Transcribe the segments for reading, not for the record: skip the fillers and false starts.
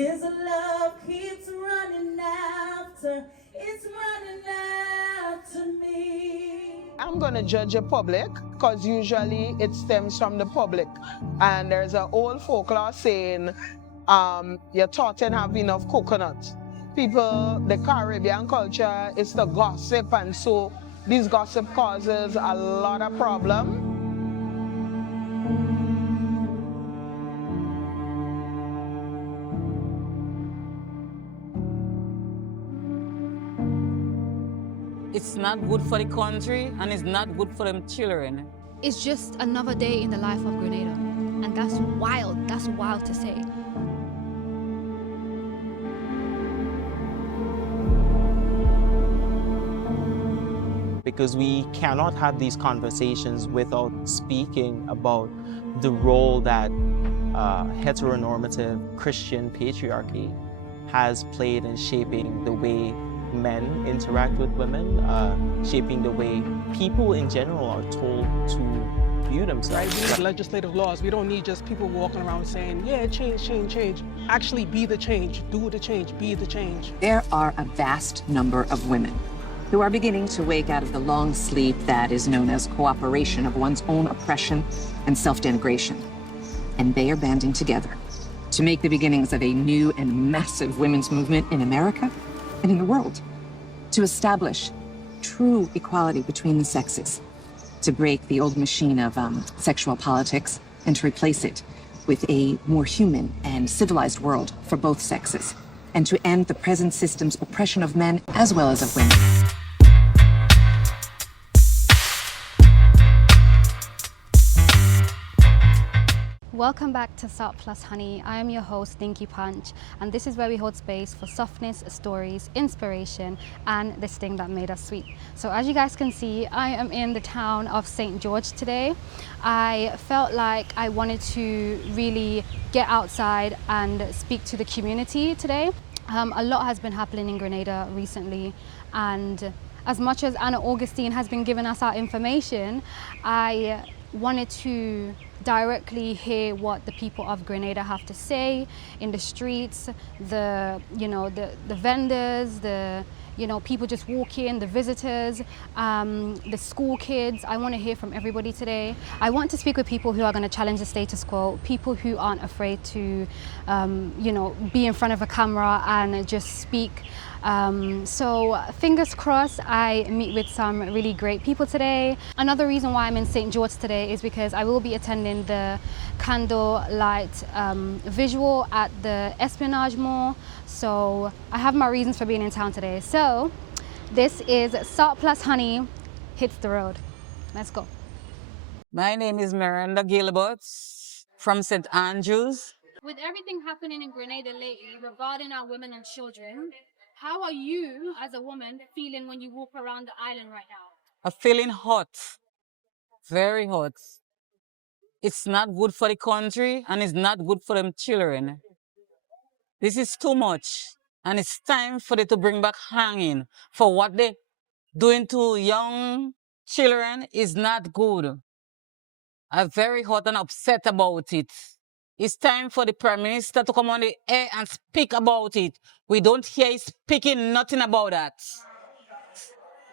His love keeps running after, it's running after me. I'm going to judge a public because usually it stems from the public. And there's an old folklore saying, you're taught and have enough coconut. People, the Caribbean culture is to gossip, and so this gossip causes a lot of problem. It's not good for the country and it's not good for them children. It's just another day in the life of Grenada. And that's wild to say. Because we cannot have these conversations without speaking about the role that heteronormative Christian patriarchy has played in shaping the way men interact with women, shaping the way people in general are told to view themselves. Right? We need legislative laws. We don't need just people walking around saying, yeah, change, change, change. Actually be the change, do the change, be the change. There are a vast number of women who are beginning to wake out of the long sleep that is known as cooperation of one's own oppression and self-denigration. And they are banding together to make the beginnings of a new and massive women's movement in America and in the world, to establish true equality between the sexes, to break the old machine of sexual politics and to replace it with a more human and civilized world for both sexes, and to end the present system's oppression of men as well as of women. Welcome back to Salt Plus Honey. I am your host, Ninqi Punch, and this is where we hold space for softness, stories, inspiration, and this thing that made us sweet. So as you guys can see, I am in the town of St. George today. I felt like I wanted to really get outside and speak to the community today. A lot has been happening in Grenada recently, and as much as Anna Augustine has been giving us our information, I wanted to directly hear what the people of Grenada have to say in the streets, the vendors, the people just walking, the visitors, the school kids. I want to hear from everybody today. I want to speak with people who are going to challenge the status quo, people who aren't afraid to, be in front of a camera and just speak. So fingers crossed I meet with some really great people today. Another reason why I'm in St. George today is because I will be attending the candlelight visual at the Espionage Mall. So I have my reasons for being in town today. So this is Salt Plus Honey hits the road. Let's go. My name is Miranda Gilbert from St. Andrews. With everything happening in Grenada lately regarding our women and children, how are you as a woman feeling when you walk around the island right now? I'm feeling hot, very hot. It's not good for the country and it's not good for them children. This is too much, and it's time for them to bring back hanging. For what they doing to young children is not good. I'm very hot and upset about it. It's time for the Prime Minister to come on the air and speak about it. We don't hear him speaking nothing about that.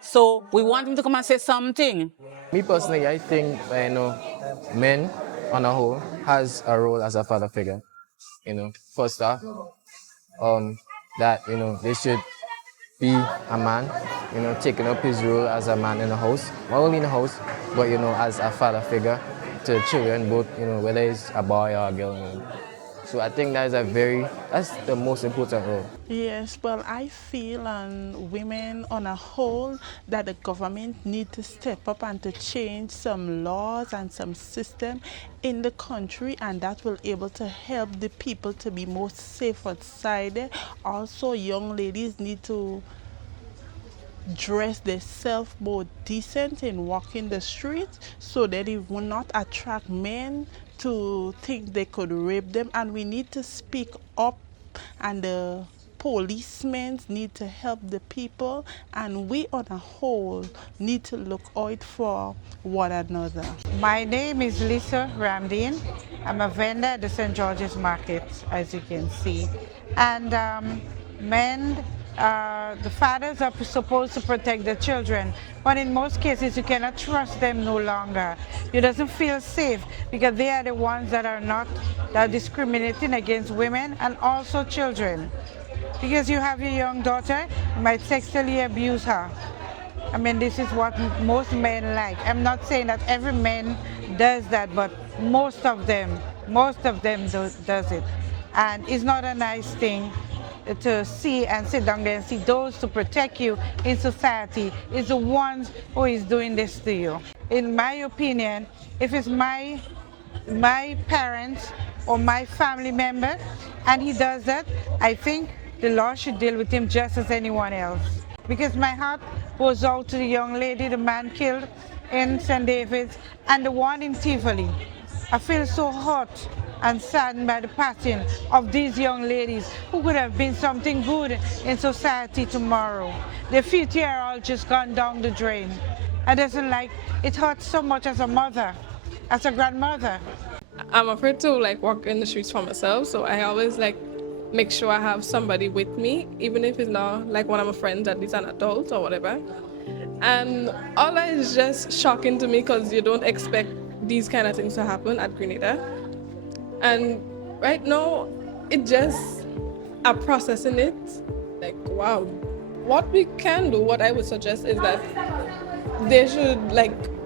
So we want him to come and say something. Me personally, I think men on a whole has a role as a father figure. First off, that they should be a man, taking up his role as a man in the house, not only in the house, but as a father figure to children, both whether it's a boy or a girl. So I think that's the most important role. Yes, well, I feel women on a whole that the government need to step up and to change some laws and some system in the country, and that will able to help the people to be more safe outside. Also, young ladies need to dress themselves more decent in walking the street so that it will not attract men to think they could rape them. And we need to speak up, and the policemen need to help the people, and we on a whole need to look out for one another. My name is Lisa Ramdeen. I'm a vendor at the St. George's Market, as you can see. and men, the fathers are supposed to protect the children, but in most cases you cannot trust them no longer. You doesn't feel safe because they are the ones that are discriminating against women and also children. Because you have your young daughter, you might sexually abuse her. I mean, this is what most men like. I'm not saying that every man does that, but most of them does it. And it's not a nice thing to see and sit down there and see those to protect you in society is the ones who is doing this to you. In my opinion, if it's my parents or my family member and he does that, I think the law should deal with him just as anyone else. Because my heart goes out to the young lady the man killed in St. David's and the one in Tivoli. I feel so hurt and saddened by the passing of these young ladies who could have been something good in society tomorrow. Their future are all just gone down the drain. I doesn't like, it hurts so much as a mother, as a grandmother. I'm afraid to walk in the streets for myself, so I always make sure I have somebody with me, even if it's not one of my friends, at least an adult or whatever. And all that is just shocking to me because you don't expect these kind of things to happen at Grenada. And right now, I'm processing it, wow. What we can do, what I would suggest is that they should,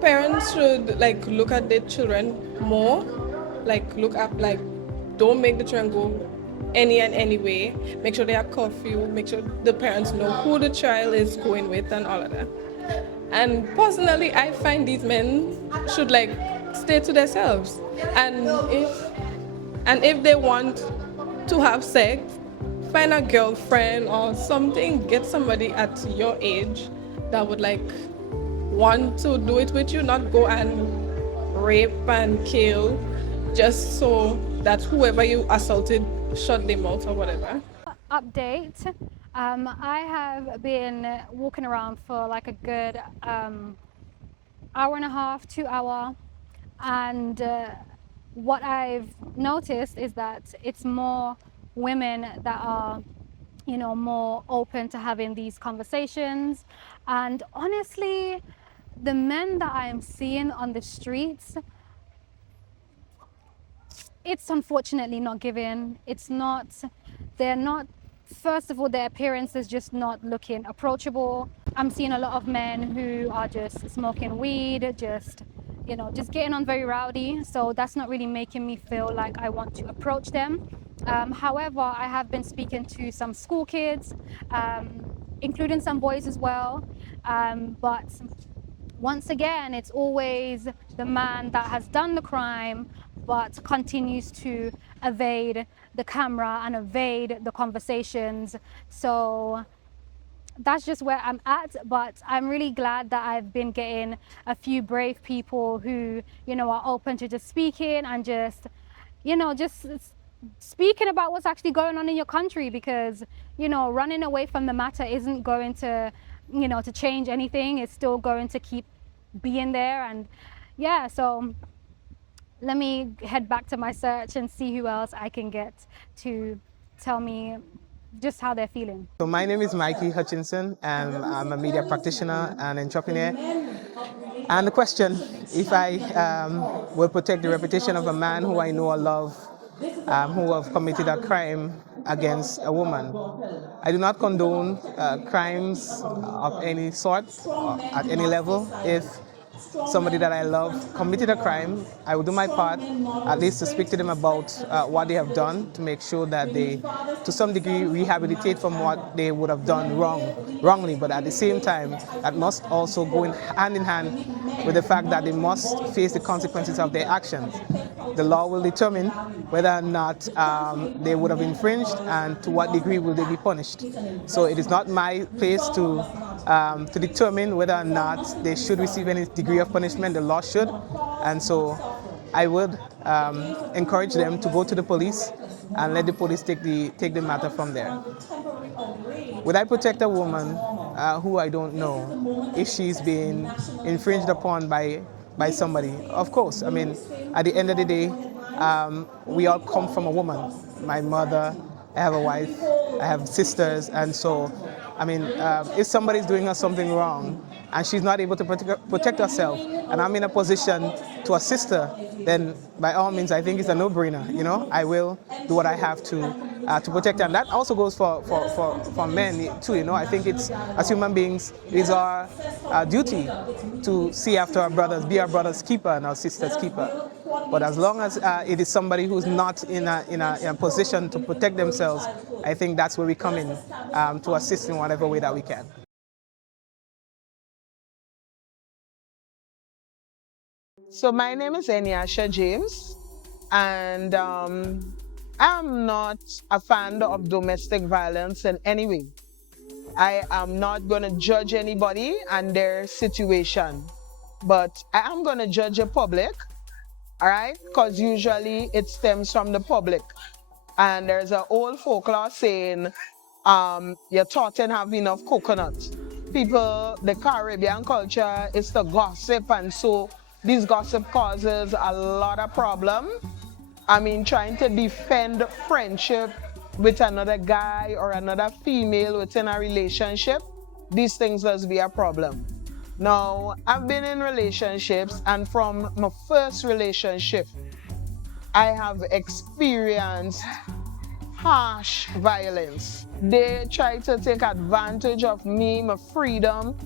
parents should, look at their children more, look up, don't make the children go any way. Make sure they have curfew, make sure the parents know who the child is going with and all of that. And personally, I find these men should, stay to themselves. And if they want to have sex, find a girlfriend or something, get somebody at your age that would want to do it with you, not go and rape and kill just so that whoever you assaulted shut them out or whatever. Update. I have been walking around for a good hour and a half, 2 hours, and what I've noticed is that it's more women that are more open to having these conversations. And honestly, the men that I am seeing on the streets, it's unfortunately not giving. They're not, first of all, their appearance is just not looking approachable. I'm seeing a lot of men who are just smoking weed, just getting on very rowdy. So that's not really making me feel like I want to approach them. However, I have been speaking to some school kids, including some boys as well. But once again, it's always the man that has done the crime but continues to evade the camera and evade the conversations. So that's just where I'm at, but I'm really glad that I've been getting a few brave people who, are open to just speaking and just speaking about what's actually going on in your country, because, running away from the matter isn't going to, to change anything. It's still going to keep being there. And yeah, so let me head back to my search and see who else I can get to tell me just how they're feeling. So my name is Ninqi Hutchinson, and I'm a media practitioner and entrepreneur. And the question, if I will protect the reputation of a man who I know or love, who have committed a crime against a woman. I do not condone crimes of any sort at any level. If somebody that I love committed a crime, I will do my part, at least to speak to them about what they have done, to make sure that they, to some degree, rehabilitate from what they would have done wrongly. But at the same time, that must also go hand in hand with the fact that they must face the consequences of their actions. The law will determine whether or not they would have infringed and to what degree will they be punished. So it is not my place to determine whether or not they should receive any degree of punishment. The law should, and so I would encourage them to go to the police and let the police take the matter from there. Would I protect a woman who I don't know if she's being infringed upon by somebody? Of course. I mean, at the end of the day, we all come from a woman. My mother, I have a wife, I have sisters, and so, I mean, if somebody's doing her something wrong and she's not able to protect herself, and I'm in a position to assist her, then by all means, I think it's a no-brainer. You know, I will do what I have to protect her. And that also goes for men too. You know, I think it's, as human beings, it is our duty to see after our brothers, be our brother's keeper and our sister's keeper. But as long as it is somebody who's not in a position to protect themselves, I think that's where we come in to assist in whatever way that we can. So my name is Enyasha James, and I'm not a fan of domestic violence in any way. I am not going to judge anybody and their situation, but I am going to judge the public, all right? Because usually it stems from the public. And there's an old folklore saying, you're taught and have enough coconut. People, the Caribbean culture is to gossip, and so this gossip causes a lot of problem. I mean, trying to defend friendship with another guy or another female within a relationship, these things does be a problem. Now, I've been in relationships, and from my first relationship, I have experienced harsh violence. They try to take advantage of me, my freedom,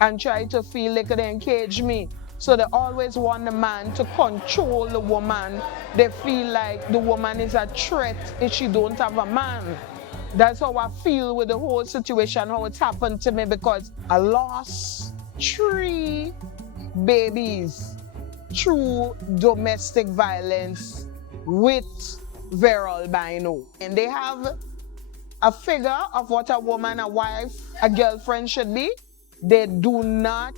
and try to feel they could engage me. So they always want the man to control the woman. They feel like the woman is a threat if she don't have a man. That's how I feel with the whole situation, how it's happened to me, because I lost 3 babies through domestic violence with viral albino. And they have a figure of what a woman, a wife, a girlfriend should be. They do not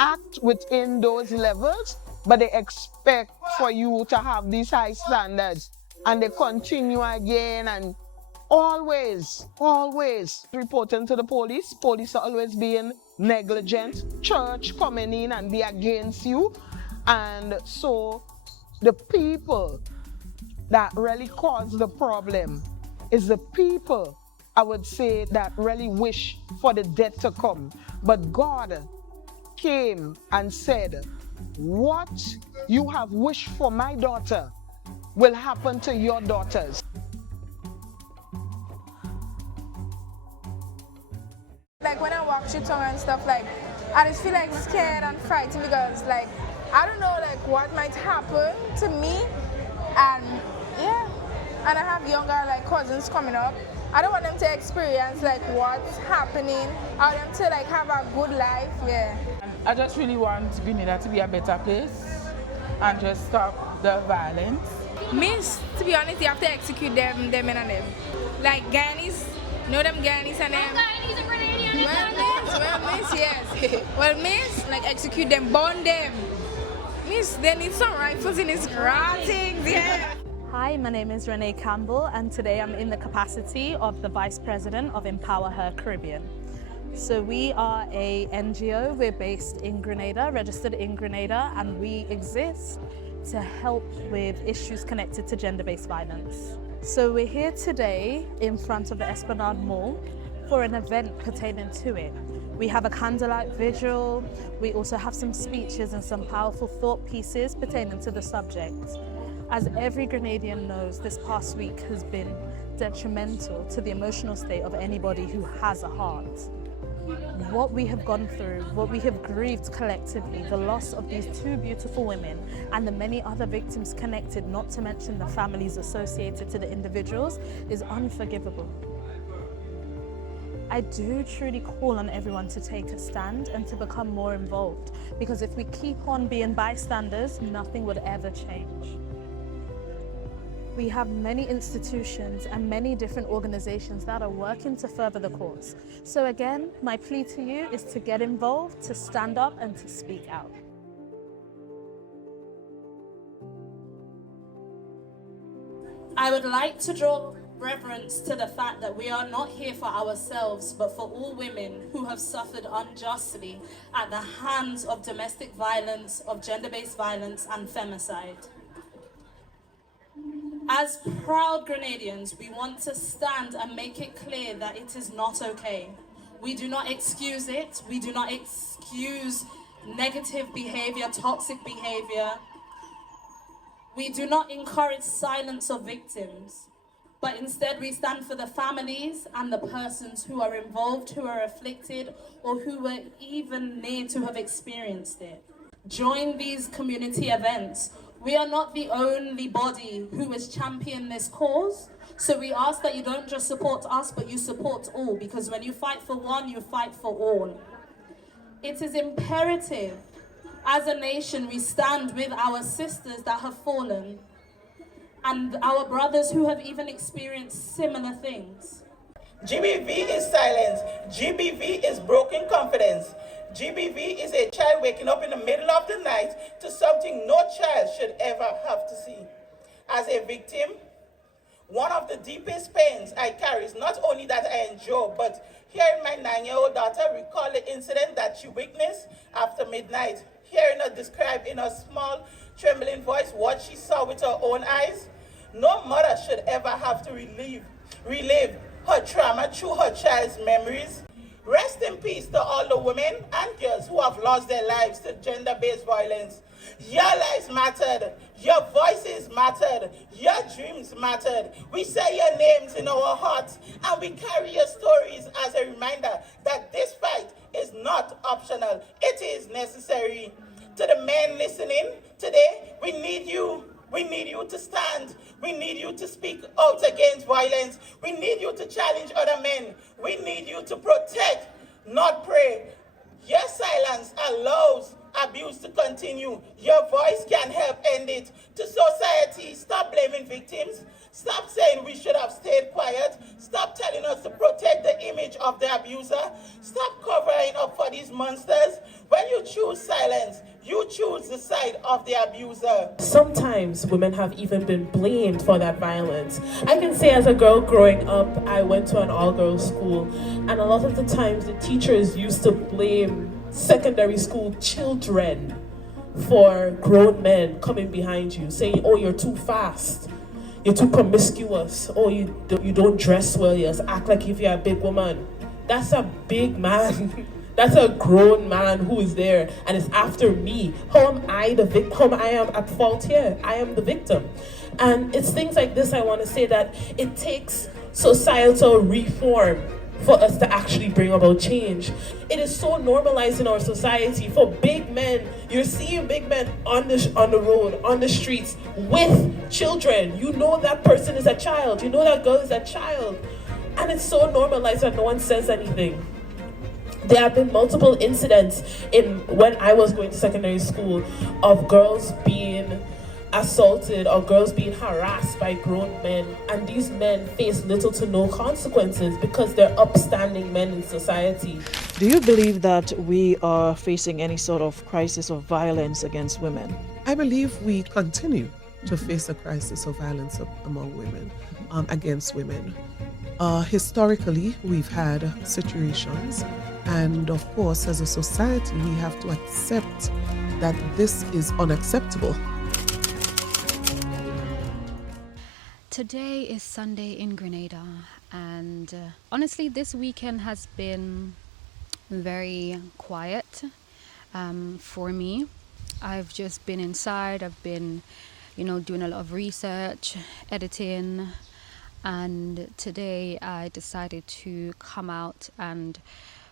act within those levels, but they expect for you to have these high standards. And they continue again, and always reporting to the police. Police are always being negligent. Church coming in and be against you. And so the people that really cause the problem is the people, I would say, that really wish for the death to come. But God came and said, what you have wished for my daughter will happen to your daughters. Like when I walk through town and stuff, like I just feel like scared and frightened because like I don't know like what might happen to me, and yeah, and I have younger like cousins coming up. I don't want them to experience like what's happening. I want them to like have a good life, yeah. I just really want Grenada to be a better place and just stop the violence. Miss, to be honest, you have to execute them and them. Like Guyanese, know them Guyanese and them. Guyanese are Grenadian. Well, miss, yes. Well, miss, like execute them, burn them. Miss, they need some rifles in this rotting, yeah. Hi, my name is Renee Campbell, and today I'm in the capacity of the Vice President of Empower Her Caribbean. So we are a NGO, we're based in Grenada, registered in Grenada, and we exist to help with issues connected to gender-based violence. So we're here today in front of the Esplanade Mall for an event pertaining to it. We have a candlelight vigil, we also have some speeches and some powerful thought pieces pertaining to the subject. As every Grenadian knows, this past week has been detrimental to the emotional state of anybody who has a heart. What we have gone through, what we have grieved collectively, the loss of these 2 beautiful women and the many other victims connected, not to mention the families associated to the individuals, is unforgivable. I do truly call on everyone to take a stand and to become more involved, because if we keep on being bystanders, nothing would ever change. We have many institutions and many different organizations that are working to further the cause. So again, my plea to you is to get involved, to stand up and to speak out. I would like to draw reference to the fact that we are not here for ourselves, but for all women who have suffered unjustly at the hands of domestic violence, of gender-based violence and femicide. As proud Grenadians, we want to stand and make it clear that it is not okay. We do not excuse it. We do not excuse negative behavior, toxic behavior. We do not encourage silence of victims, but instead we stand for the families and the persons who are involved, who are afflicted, or who were even near to have experienced it. Join these community events. We are not the only body who is championing this cause, so we ask that you don't just support us, but you support all, because when you fight for one, you fight for all. It is imperative, as a nation, we stand with our sisters that have fallen and our brothers who have even experienced similar things. GBV is silence. GBV is broken confidence. GBV is a child waking up in the middle of the night to something no child should ever have to see. As a victim, one of the deepest pains I carry is not only that I endure, but hearing my 9-year-old daughter recall the incident that she witnessed after midnight, hearing her describe in a small, trembling voice what she saw with her own eyes. No mother should ever have to relive her trauma through her child's memories. Rest in peace to all the women and girls who have lost their lives to gender-based violence. Your lives mattered, your voices mattered, your dreams mattered. We say your names in our hearts, and we carry your stories as a reminder that this fight is not optional, it is necessary. To the men listening today, we need you. We need you to stand. We need you to speak out against violence. We need you to challenge other men. We need you to protect, not pray. Your silence allows abuse to continue. Your voice can help end it. To society, stop blaming victims. Stop saying we should have stayed quiet. Stop telling us to protect the image of the abuser. Stop covering up for these monsters. When you choose silence, you choose the side of the abuser. Sometimes women have even been blamed for that violence. I can say as a girl growing up, I went to an all-girls school, and a lot of the times the teachers used to blame secondary school children for grown men coming behind you, saying, oh, you're too fast, you're too promiscuous, oh, you don't dress well, you just act like if you're a big woman. That's a big man. That's a grown man who is there and is after me. How am I I am at fault here? I am the victim. And it's things like this I want to say, that it takes societal reform for us to actually bring about change. It is so normalized in our society for big men. You're seeing big men on the road, on the streets with children. You know that person is a child. You know that girl is a child. And it's so normalized that no one says anything. There have been multiple incidents when I was going to secondary school of girls being assaulted or girls being harassed by grown men, and these men face little to no consequences because they're upstanding men in society. Do you believe that we are facing any sort of crisis of violence against women? I believe we continue to face a crisis of violence among women, against women. Historically, we've had situations, and of course, as a society, we have to accept that this is unacceptable. Today is Sunday in Grenada, and honestly, this weekend has been very quiet for me. I've just been inside. I've been, doing a lot of research, editing. And today I decided to come out and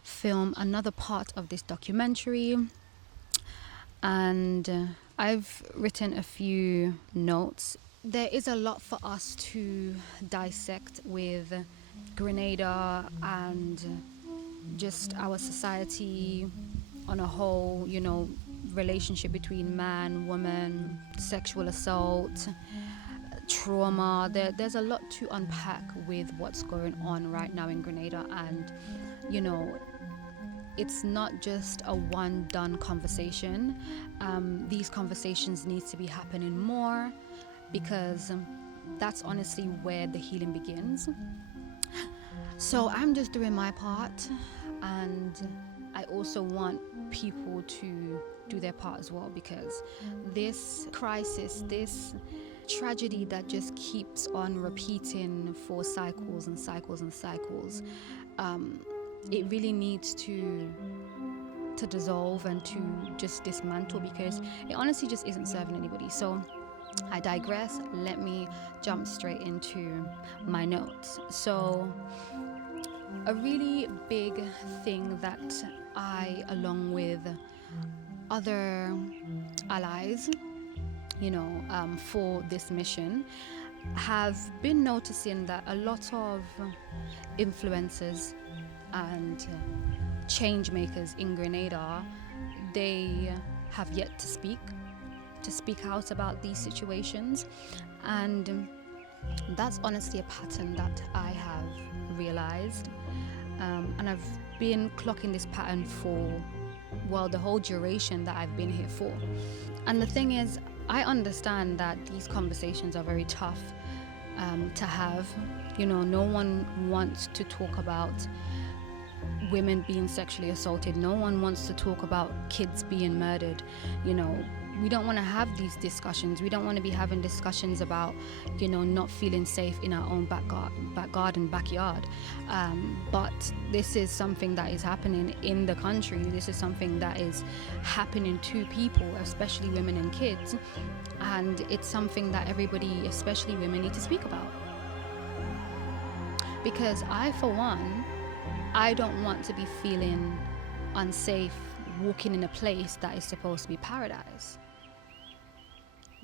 film another part of this documentary. And I've written a few notes. There is a lot for us to dissect with Grenada and just our society on a whole, relationship between man, woman, sexual assault, trauma. There's a lot to unpack with what's going on right now in Grenada, and it's not just a one done conversation. These conversations need to be happening more, because that's honestly where the healing begins. So I'm just doing my part, and I also want people to do their part as well, because this crisis, this tragedy that just keeps on repeating for cycles and cycles and cycles. It really needs to dissolve and to just dismantle, because it honestly just isn't serving anybody. So I digress. Let me jump straight into my notes. So a really big thing that I, along with other allies, for this mission, have been noticing that a lot of influencers and change makers in Grenada, they have yet to speak out about these situations, and that's honestly a pattern that I have realized, and I've been clocking this pattern for, well, the whole duration that I've been here for. And the thing is, I understand that these conversations are very tough to have. No one wants to talk about women being sexually assaulted. No one wants to talk about kids being murdered. We don't want to have these discussions. We don't want to be having discussions about, not feeling safe in our own back garden, backyard. But this is something that is happening in the country. This is something that is happening to people, especially women and kids. And it's something that everybody, especially women, need to speak about. Because I, for one, I don't want to be feeling unsafe walking in a place that is supposed to be paradise.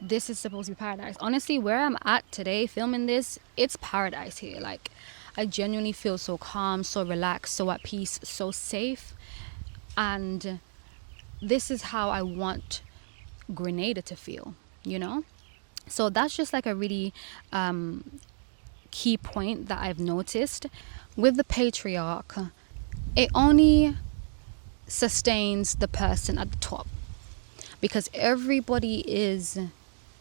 This is supposed to be paradise. Honestly, where I'm at today filming this, it's paradise here. Like, I genuinely feel so calm, so relaxed, so at peace, so safe. And this is how I want Grenada to feel, So that's just like a really key point that I've noticed. With the patriarch, it only sustains the person at the top, because everybody is,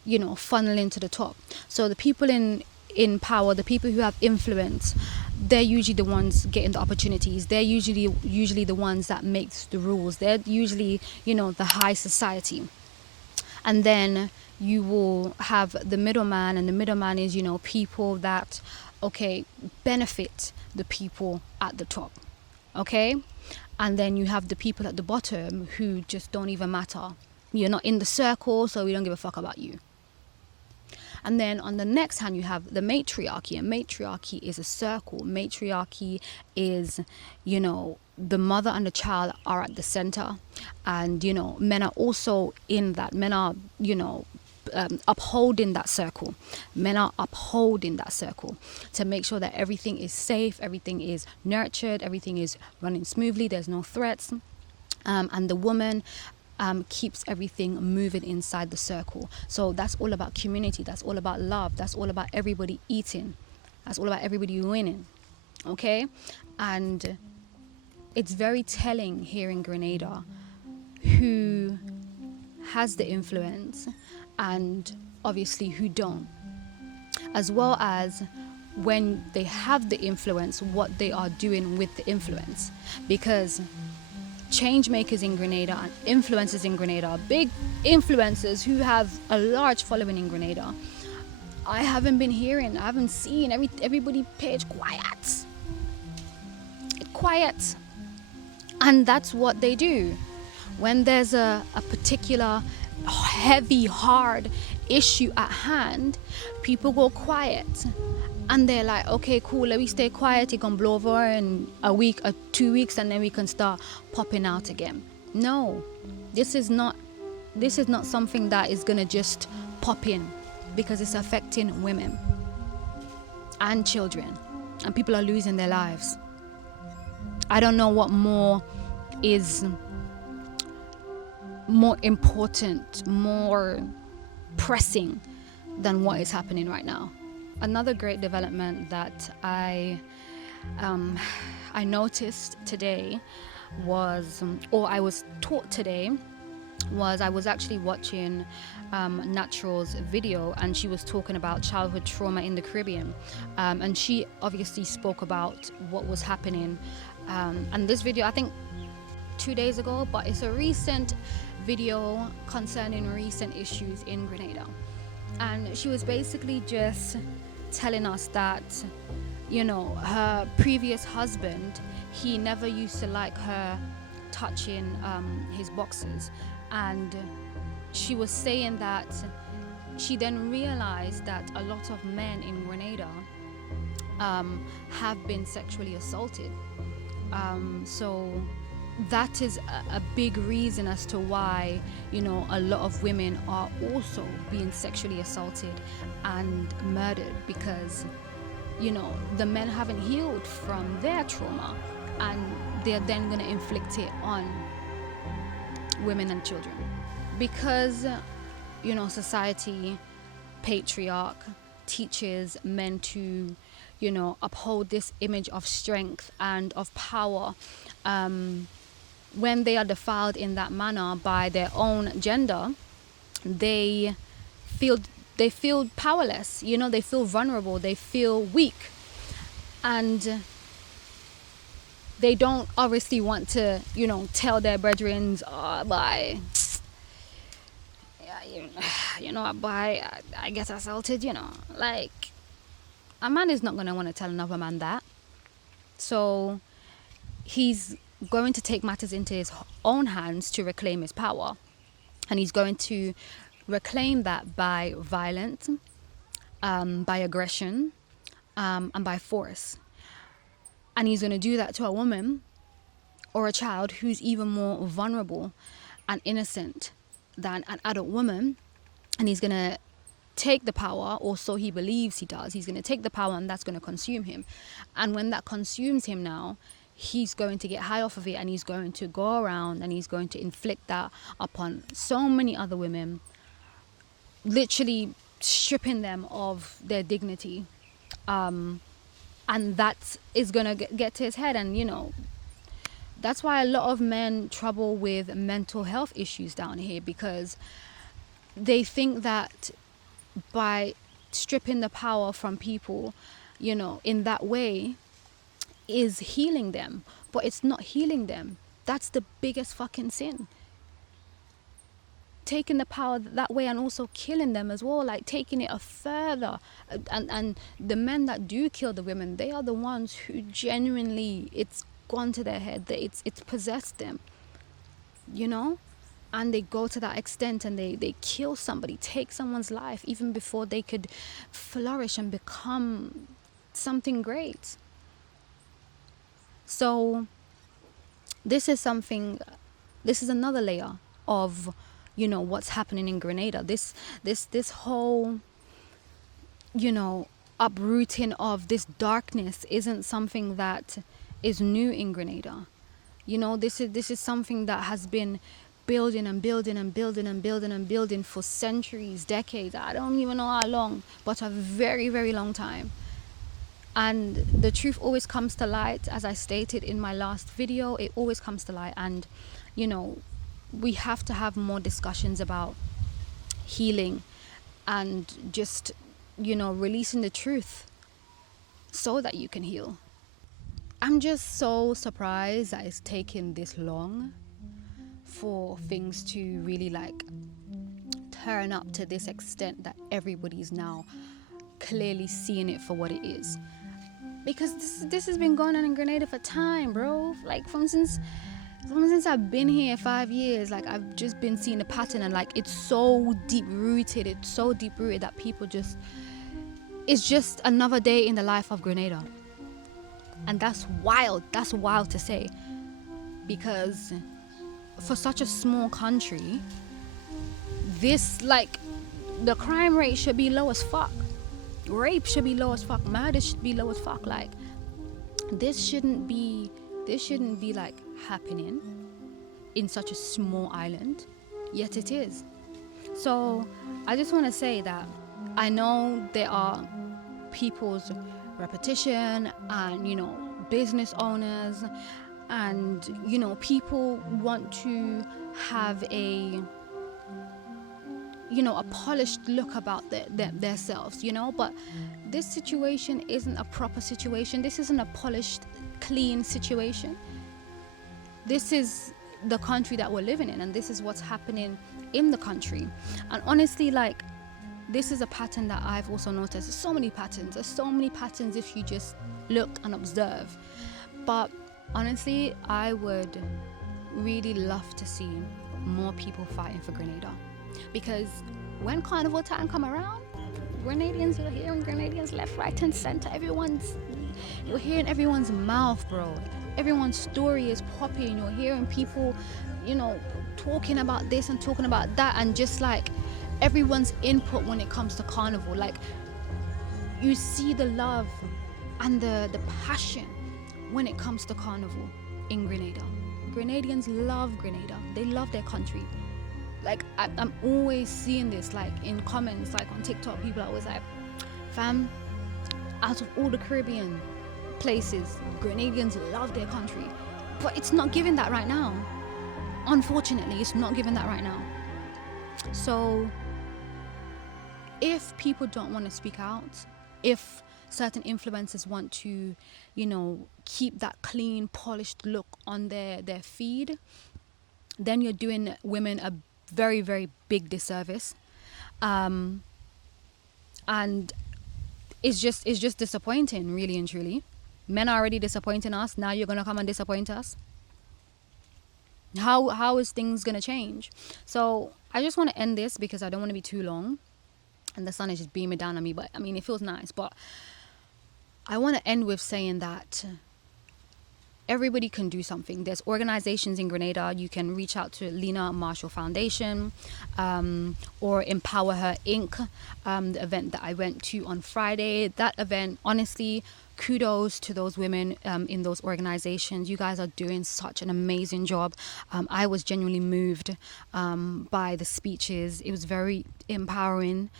funneling to the top. So the people in power, the people who have influence, they're usually the ones getting the opportunities. They're usually the ones that makes the rules. They're usually, the high society. And then you will have the middleman, and the middleman is, people that, benefit the people at the top, And then you have the people at the bottom who just don't even matter. You're not in the circle, so we don't give a fuck about you. And then on the next hand, you have the matriarchy, and matriarchy is a circle. Matriarchy is, the mother and the child are at the center, and, men are also in that. Men are, upholding that circle. Men are upholding that circle to make sure that everything is safe, everything is nurtured, everything is running smoothly, there's no threats. And the woman keeps everything moving inside the circle. So that's all about community. That's all about love. That's all about everybody eating. That's all about everybody winning. And it's very telling here in Grenada who has the influence and obviously who don't, as well as when they have the influence, what they are doing with the influence. Because change makers in Grenada and influencers in Grenada, big influencers who have a large following in Grenada, I haven't seen everybody page quiet. And that's what they do. When there's a particular heavy, hard issue at hand, people go quiet. And they're like, okay, cool, let me stay quiet. It can blow over in a week or 2 weeks, and then we can start popping out again. No, this is not something that is gonna just pop in, because it's affecting women and children, and people are losing their lives. I don't know what more is more important, more pressing than what is happening right now. Another great development that I noticed today was, or I was taught today, was I was actually watching Natural's video, and she was talking about childhood trauma in the Caribbean, and she obviously spoke about what was happening, and this video, I think 2 days ago, but it's a recent video concerning recent issues in Grenada. And she was basically just telling us that, you know, her previous husband, he never used to like her touching his boxes. And she was saying that she then realized that a lot of men in Grenada have been sexually assaulted. So that is a big reason as to why, you know, a lot of women are also being sexually assaulted and murdered, because, you know, the men haven't healed from their trauma and they're then going to inflict it on women and children. Because, you know, society, patriarch teaches men to, you know, uphold this image of strength and of power. When they are defiled in that manner by their own gender, they feel powerless, you know, they feel vulnerable, they feel weak, and they don't obviously want to, you know, tell their brethren, oh, boy, yeah, you know, boy, I get assaulted, you know. Like, a man is not going to want to tell another man that. So he's going to take matters into his own hands to reclaim his power. And he's going to reclaim that by violence, by aggression, and by force. And he's going to do that to a woman or a child who's even more vulnerable and innocent than an adult woman. And he's going to take the power, or so he believes he does. He's going to take the power, and that's going to consume him. And when that consumes him now, he's going to get high off of it, and he's going to go around and he's going to inflict that upon so many other women, literally stripping them of their dignity. And that is going to get to his head. And, you know, that's why a lot of men trouble with mental health issues down here, because they think that by stripping the power from people, you know, in that way is healing them. But it's not healing them. That's the biggest fucking sin. Taking the power that way and also killing them as well, like taking it a further. And the men that do kill the women, they are the ones who genuinely, it's gone to their head, that it's possessed them, you know. And they go to that extent and they kill somebody, take someone's life, even before they could flourish and become something great. So this is another layer of, you know, what's happening in Grenada. This whole, you know, uprooting of this darkness isn't something that is new in Grenada. You know, this is something that has been building and building and building and building and building for centuries, decades. I don't even know how long, but a very, very long time. And the truth always comes to light, as I stated in my last video. It always comes to light. And, you know, we have to have more discussions about healing and just, you know, releasing the truth so that you can heal. I'm just so surprised that it's taken this long for things to really like turn up to this extent that everybody's now clearly seeing it for what it is. Because this has been going on in Grenada for time, bro. Like from since I've been here 5 years, like I've just been seeing the pattern, and like it's so deep rooted that people just, it's just another day in the life of Grenada. And that's wild to say, because for such a small country, this, like, the crime rate should be low as fuck, rape should be low as fuck, murder should be low as fuck. Like, this shouldn't be like happening in such a small island, yet it is. So I just want to say that I know there are people's repetition and, you know, business owners and, you know, people want to have a, you know, a polished look about themselves, you know, but this situation isn't a proper situation. This isn't a polished, clean situation. This is the country that we're living in, and this is what's happening in the country. And honestly, like, this is a pattern that I've also noticed. There's so many patterns. There's so many patterns if you just look and observe. But honestly, I would really love to see more people fighting for Grenada, because when carnival time come around, Grenadians, you're hearing Grenadians left, right, and center. You're hearing everyone's mouth, bro. Everyone's story is popping. You're hearing people, talking about this and talking about that, and just like everyone's input when it comes to carnival. Like, you see the love and the passion when it comes to carnival in Grenada. Grenadians love Grenada. They love their country. Like, I'm always seeing this, like, in comments, like on TikTok, people are always like, fam, out of all the Caribbean places, Grenadians love their country. But it's not giving that right now. Unfortunately, it's not giving that right now. So if people don't want to speak out, if certain influencers want to, keep that clean, polished look on their feed, then you're doing women a very, very big disservice. And it's just disappointing, really and truly. Men are already disappointing us. Now you're gonna come and disappoint us. How is things gonna change? So I just want to end this because I don't want to be too long, and the sun is just beaming down on me. But I mean, it feels nice. But I want to end with saying that everybody can do something. There's organizations in Grenada. You can reach out to Lena Marshall Foundation, or Empower Her Inc., the event that I went to on Friday. That event, honestly, kudos to those women in those organizations. You guys are doing such an amazing job. I was genuinely moved by the speeches. It was very empowering.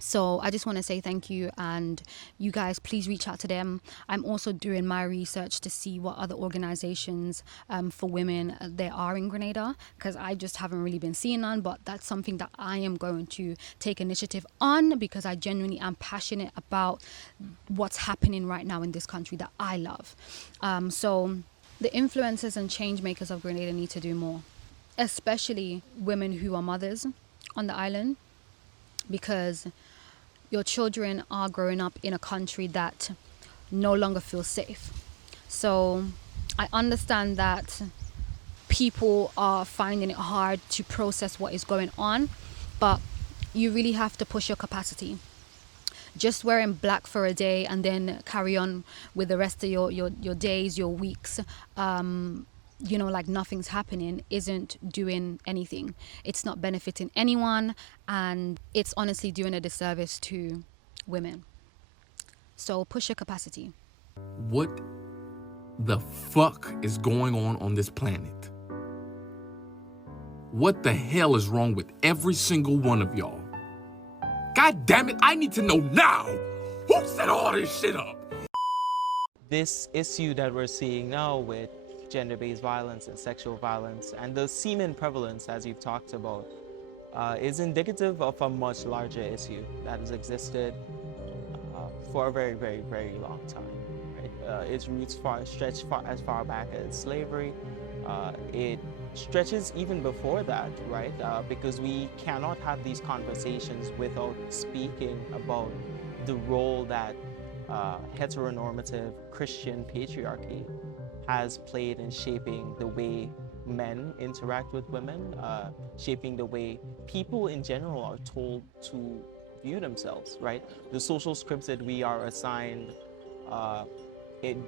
So I just want to say thank you, and you guys, please reach out to them. I'm also doing my research to see what other organizations for women there are in Grenada, because I just haven't really been seeing none. But that's something that I am going to take initiative on, because I genuinely am passionate about what's happening right now in this country that I love. So the influencers and change makers of Grenada need to do more, especially women who are mothers on the island, because your children are growing up in a country that no longer feels safe. So I understand that people are finding it hard to process what is going on, but you really have to push your capacity. Just wearing black for a day and then carry on with the rest of your days, your weeks, like nothing's happening, isn't doing anything. It's not benefiting anyone, and it's honestly doing a disservice to women. So push your capacity. What the fuck is going on this planet? What the hell is wrong with every single one of y'all? God damn it, I need to know now! Who set all this shit up? This issue that we're seeing now with gender-based violence and sexual violence and the semen prevalence, as you've talked about, is indicative of a much larger issue that has existed for a very, very, very long time. Right? Its roots stretch as far back as slavery. It stretches even before that, right? Because we cannot have these conversations without speaking about the role that heteronormative Christian patriarchy has played in shaping the way men interact with women, shaping the way people in general are told to view themselves, right? The social scripts that we are assigned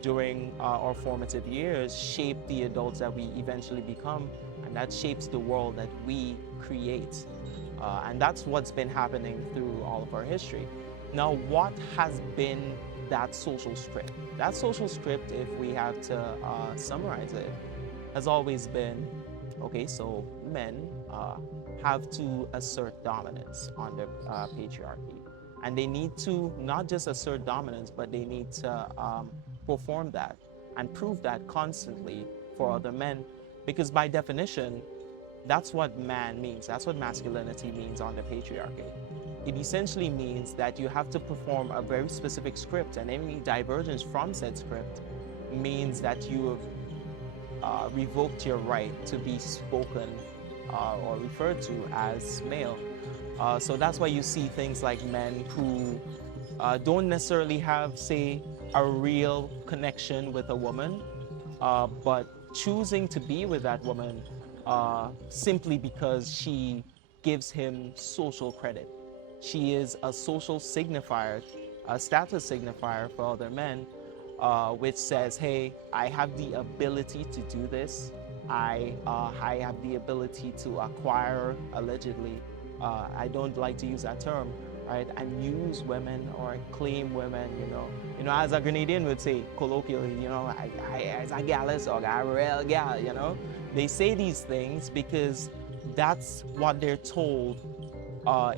during our formative years shape the adults that we eventually become, and that shapes the world that we create. And that's what's been happening through all of our history. Now, what has been that social script? That social script, if we have to summarize it, has always been, okay, so men have to assert dominance on the patriarchy. And they need to not just assert dominance, but they need to perform that and prove that constantly for other men. Because by definition, that's what man means. That's what masculinity means on the patriarchy. It essentially means that you have to perform a very specific script, and any divergence from said script means that you have revoked your right to be spoken or referred to as male. So that's why you see things like men who don't necessarily have, say, a real connection with a woman, but choosing to be with that woman simply because she gives him social credit. She is a social signifier, a status signifier for other men, which says, hey, I have the ability to do this. I have the ability to acquire, allegedly, I don't like to use that term, right, and use women or claim women, as a Grenadian would say, colloquially, as a gal or a real gal, They say these things because that's what they're told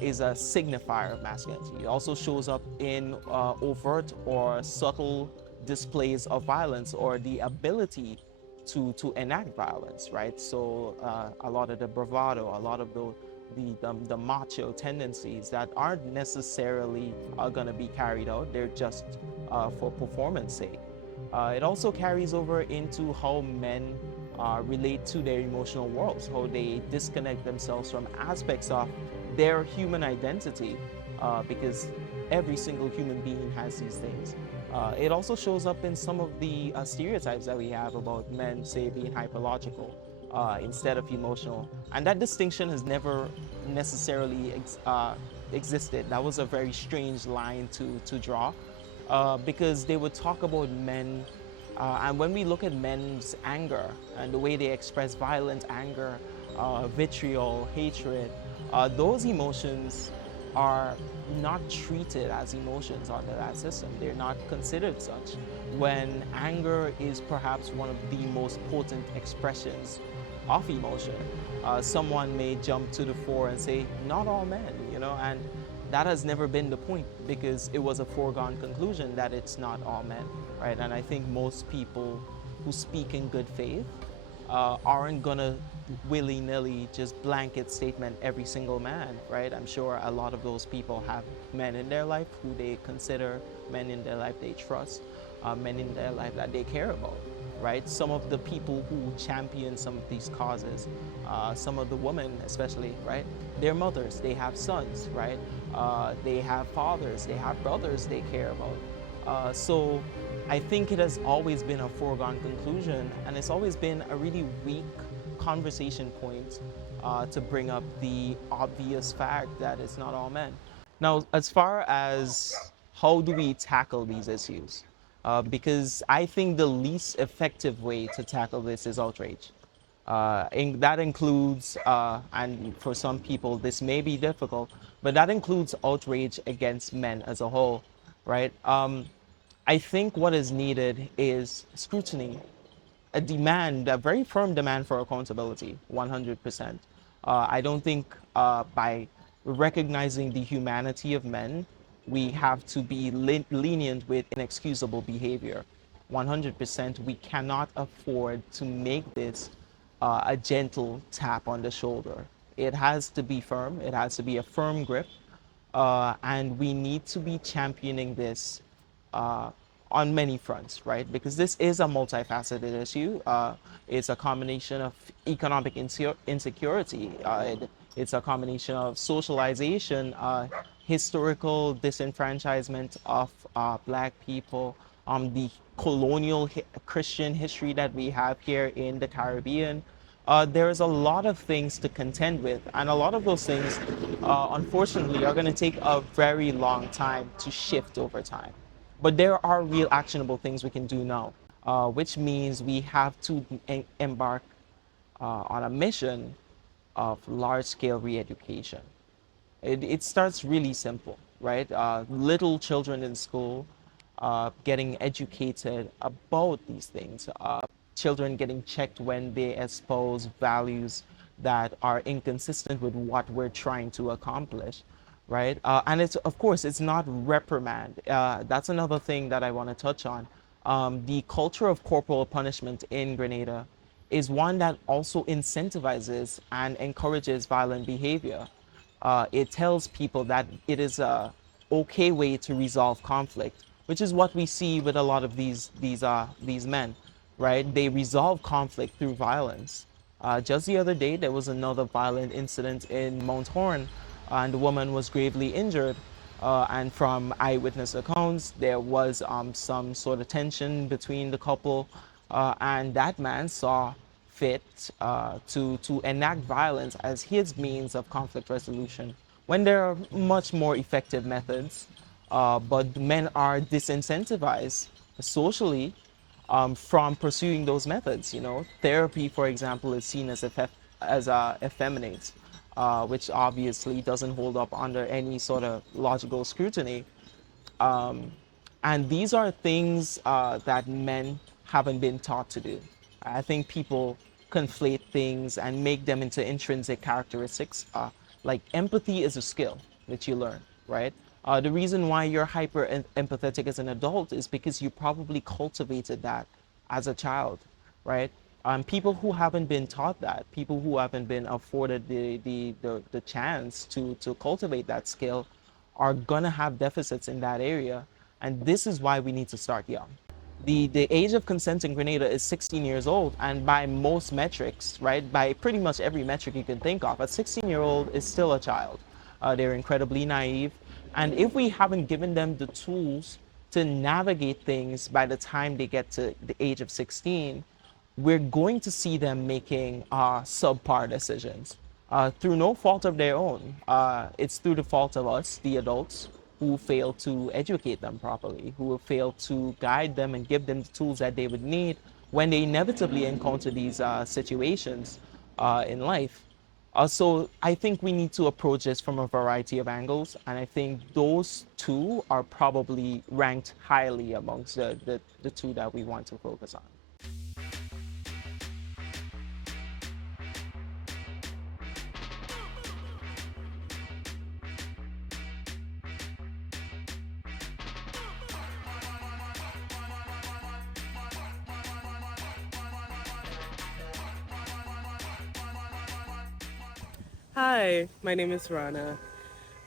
is a signifier of masculinity. It also shows up in overt or subtle displays of violence or the ability to enact violence, right? So a lot of the bravado, a lot of the macho tendencies that aren't necessarily going to be carried out. They're just for performance sake. It also carries over into how men relate to their emotional worlds, how they disconnect themselves from aspects of their human identity, because every single human being has these things. It also shows up in some of the stereotypes that we have about men, say, being hyperlogical instead of emotional. And that distinction has never necessarily existed. That was a very strange line to draw, because they would talk about men, and when we look at men's anger and the way they express violent anger, vitriol, hatred, those emotions are not treated as emotions under that system. They're not considered such, when anger is perhaps one of the most potent expressions of emotion. Someone may jump to the fore and say, not all men, and that has never been the point, because it was a foregone conclusion that it's not all men, right? And I think most people who speak in good faith aren't gonna willy-nilly just blanket statement every single man, right? I'm sure a lot of those people have men in their life who they consider, men in their life they trust, men in their life that they care about, right? Some of the people who champion some of these causes, some of the women especially, right? They're mothers, they have sons, right? They have fathers, they have brothers they care about. So I think it has always been a foregone conclusion, and it's always been a really weak conversation point to bring up the obvious fact that it's not all men. Now, as far as how do we tackle these issues, because I think the least effective way to tackle this is outrage. And that includes, and for some people this may be difficult, but that includes outrage against men as a whole, right? I think what is needed is scrutiny, a demand, a very firm demand for accountability, 100%. I don't think by recognizing the humanity of men, we have to be lenient with inexcusable behavior. 100%, we cannot afford to make this a gentle tap on the shoulder. It has to be firm, it has to be a firm grip, and we need to be championing this uh, on many fronts, right? Because this is a multifaceted issue. It's a combination of economic insecurity. It's a combination of socialization, historical disenfranchisement of Black people, the colonial Christian history that we have here in the Caribbean. There's a lot of things to contend with, and a lot of those things, unfortunately, are going to take a very long time to shift over time. But there are real actionable things we can do now, which means we have to embark on a mission of large-scale re-education. It starts really simple, right? Little children in school getting educated about these things. Children getting checked when they espouse values that are inconsistent with what we're trying to accomplish, right? And it's, of course, it's not reprimand. That's another thing that I want to touch on. The culture of corporal punishment in Grenada is one that also incentivizes and encourages violent behavior. It tells people that it is a okay way to resolve conflict, which is what we see with a lot of these men, right? They resolve conflict through violence. Just the other day, there was another violent incident in Mount Horn, and the woman was gravely injured. And from eyewitness accounts, there was some sort of tension between the couple, and that man saw fit to enact violence as his means of conflict resolution, when there are much more effective methods, but men are disincentivized socially from pursuing those methods. You know, therapy, for example, is seen as effeminate, which obviously doesn't hold up under any sort of logical scrutiny. And these are things that men haven't been taught to do. I think people conflate things and make them into intrinsic characteristics. Like empathy is a skill that you learn, right? The reason why you're hyper empathetic as an adult is because you probably cultivated that as a child, right? People who haven't been taught that, people who haven't been afforded the chance to cultivate that skill, are gonna have deficits in that area. And this is why we need to start young. The age of consent in Grenada is 16 years old, and by most metrics, right, by pretty much every metric you can think of, a 16-year-old is still a child. They're incredibly naive, and if we haven't given them the tools to navigate things by the time they get to the age of 16, we're going to see them making subpar decisions through no fault of their own. It's through the fault of us, the adults, who fail to educate them properly, who fail to guide them and give them the tools that they would need when they inevitably encounter these situations in life. So I think we need to approach this from a variety of angles, and I think those two are probably ranked highly amongst the two that we want to focus on. Hi, my name is Rana,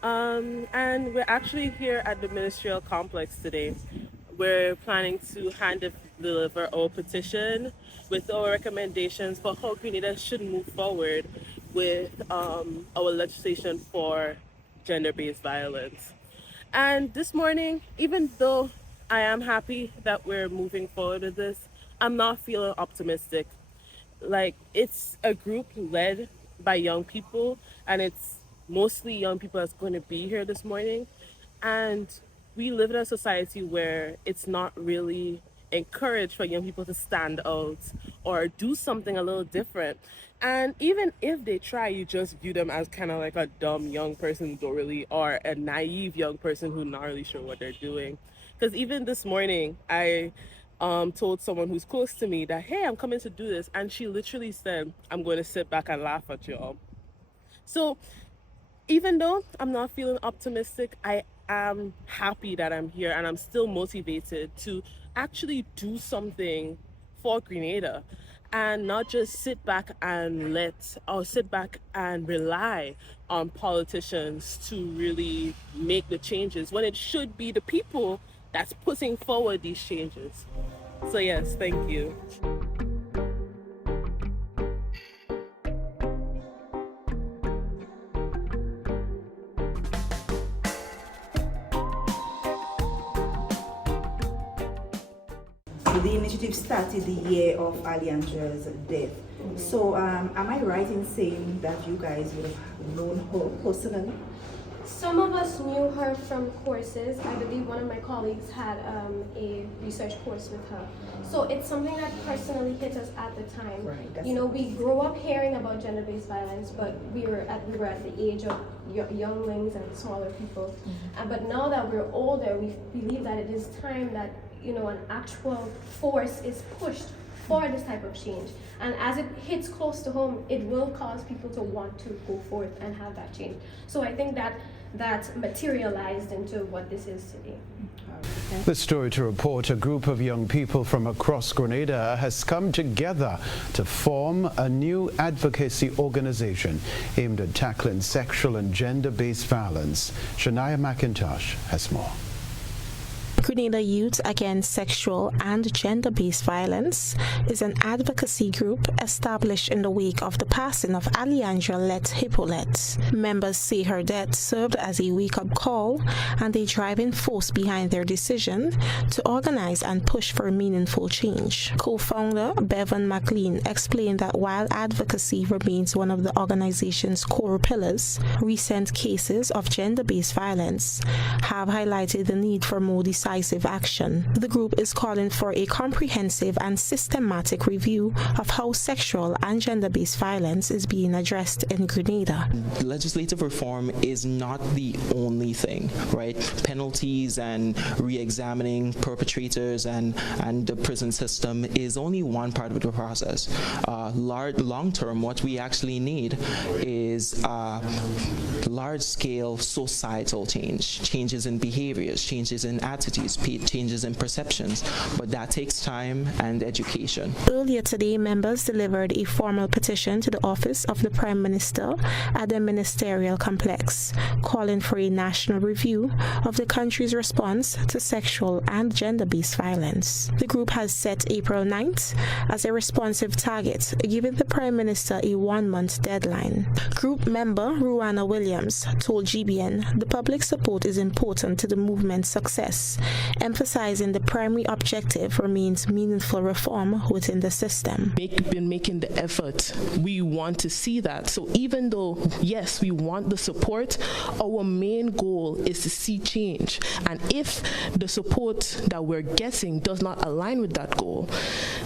and we're actually here at the ministerial complex today. We're planning to hand deliver our petition with our recommendations for how Grenada should move forward with our legislation for gender-based violence. And this morning, even though I am happy that we're moving forward with this, I'm not feeling optimistic. Like, it's a group led by young people, and it's mostly young people that's going to be here this morning. And we live in a society where it's not really encouraged for young people to stand out or do something a little different. And even if they try, you just view them as kind of like a dumb young person who don't really, or a naive young person who's not really sure what they're doing. Because even this morning, I told someone who's close to me that, hey, I'm coming to do this. And she literally said, I'm going to sit back and laugh at y'all. So even though I'm not feeling optimistic, I am happy that I'm here, and I'm still motivated to actually do something for Grenada and not just sit back and rely on politicians to really make the changes, when it should be the people that's putting forward these changes. So yes, thank you. The initiative started the year of Alexandra's death. So am I right in saying that you guys would have known her personally? Some of us knew her from courses. I believe one of my colleagues had a research course with her. So it's something that personally hit us at the time. Right, you know, we grew up hearing about gender-based violence, but we were at the age of younglings and smaller people. But now that we're older, we believe that it is time that, you know, an actual force is pushed for this type of change. And as it hits close to home, it will cause people to want to go forth and have that change. So I think that materialized into what this is today. The story to report: a group of young people from across Grenada has come together to form a new advocacy organization aimed at tackling sexual and gender-based violence. Shania McIntosh has more. Grenada Youth Against Sexual and Gender-Based Violence is an advocacy group established in the wake of the passing of Alejandra Let Hippolyte. Members say her death served as a wake-up call and a driving force behind their decision to organize and push for meaningful change. Co-founder Bevan McLean explained that while advocacy remains one of the organization's core pillars, recent cases of gender-based violence have highlighted the need for more decisive action. The group is calling for a comprehensive and systematic review of how sexual and gender-based violence is being addressed in Grenada. Legislative reform is not the only thing, right? Penalties and re-examining perpetrators and the prison system is only one part of the process. Long term, what we actually need is large-scale societal change, changes in behaviors, changes in attitudes, changes in perceptions, but that takes time and education. Earlier today, members delivered a formal petition to the office of the Prime Minister at the ministerial complex, calling for a national review of the country's response to sexual and gender-based violence. The group has set April 9th as a responsive target, giving the Prime Minister a one-month deadline. Group member Ruana Williams told GBN the public support is important to the movement's success, emphasizing the primary objective remains meaningful reform within the system. Been making the effort. We want to see that. So even though, yes, we want the support, our main goal is to see change. And if the support that we're getting does not align with that goal,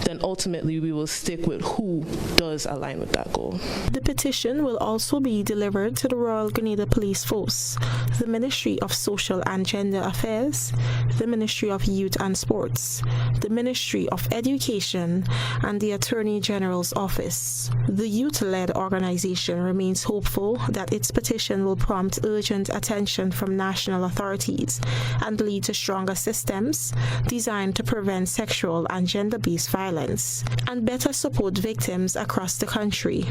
then ultimately we will stick with who does align with that goal. The petition will also be delivered to the Royal Grenada Police Force, the Ministry of Social and Gender Affairs, the Ministry of Youth and Sports, the Ministry of Education, and the Attorney General's Office. The youth-led organization remains hopeful that its petition will prompt urgent attention from national authorities and lead to stronger systems designed to prevent sexual and gender-based violence and better support victims across the country.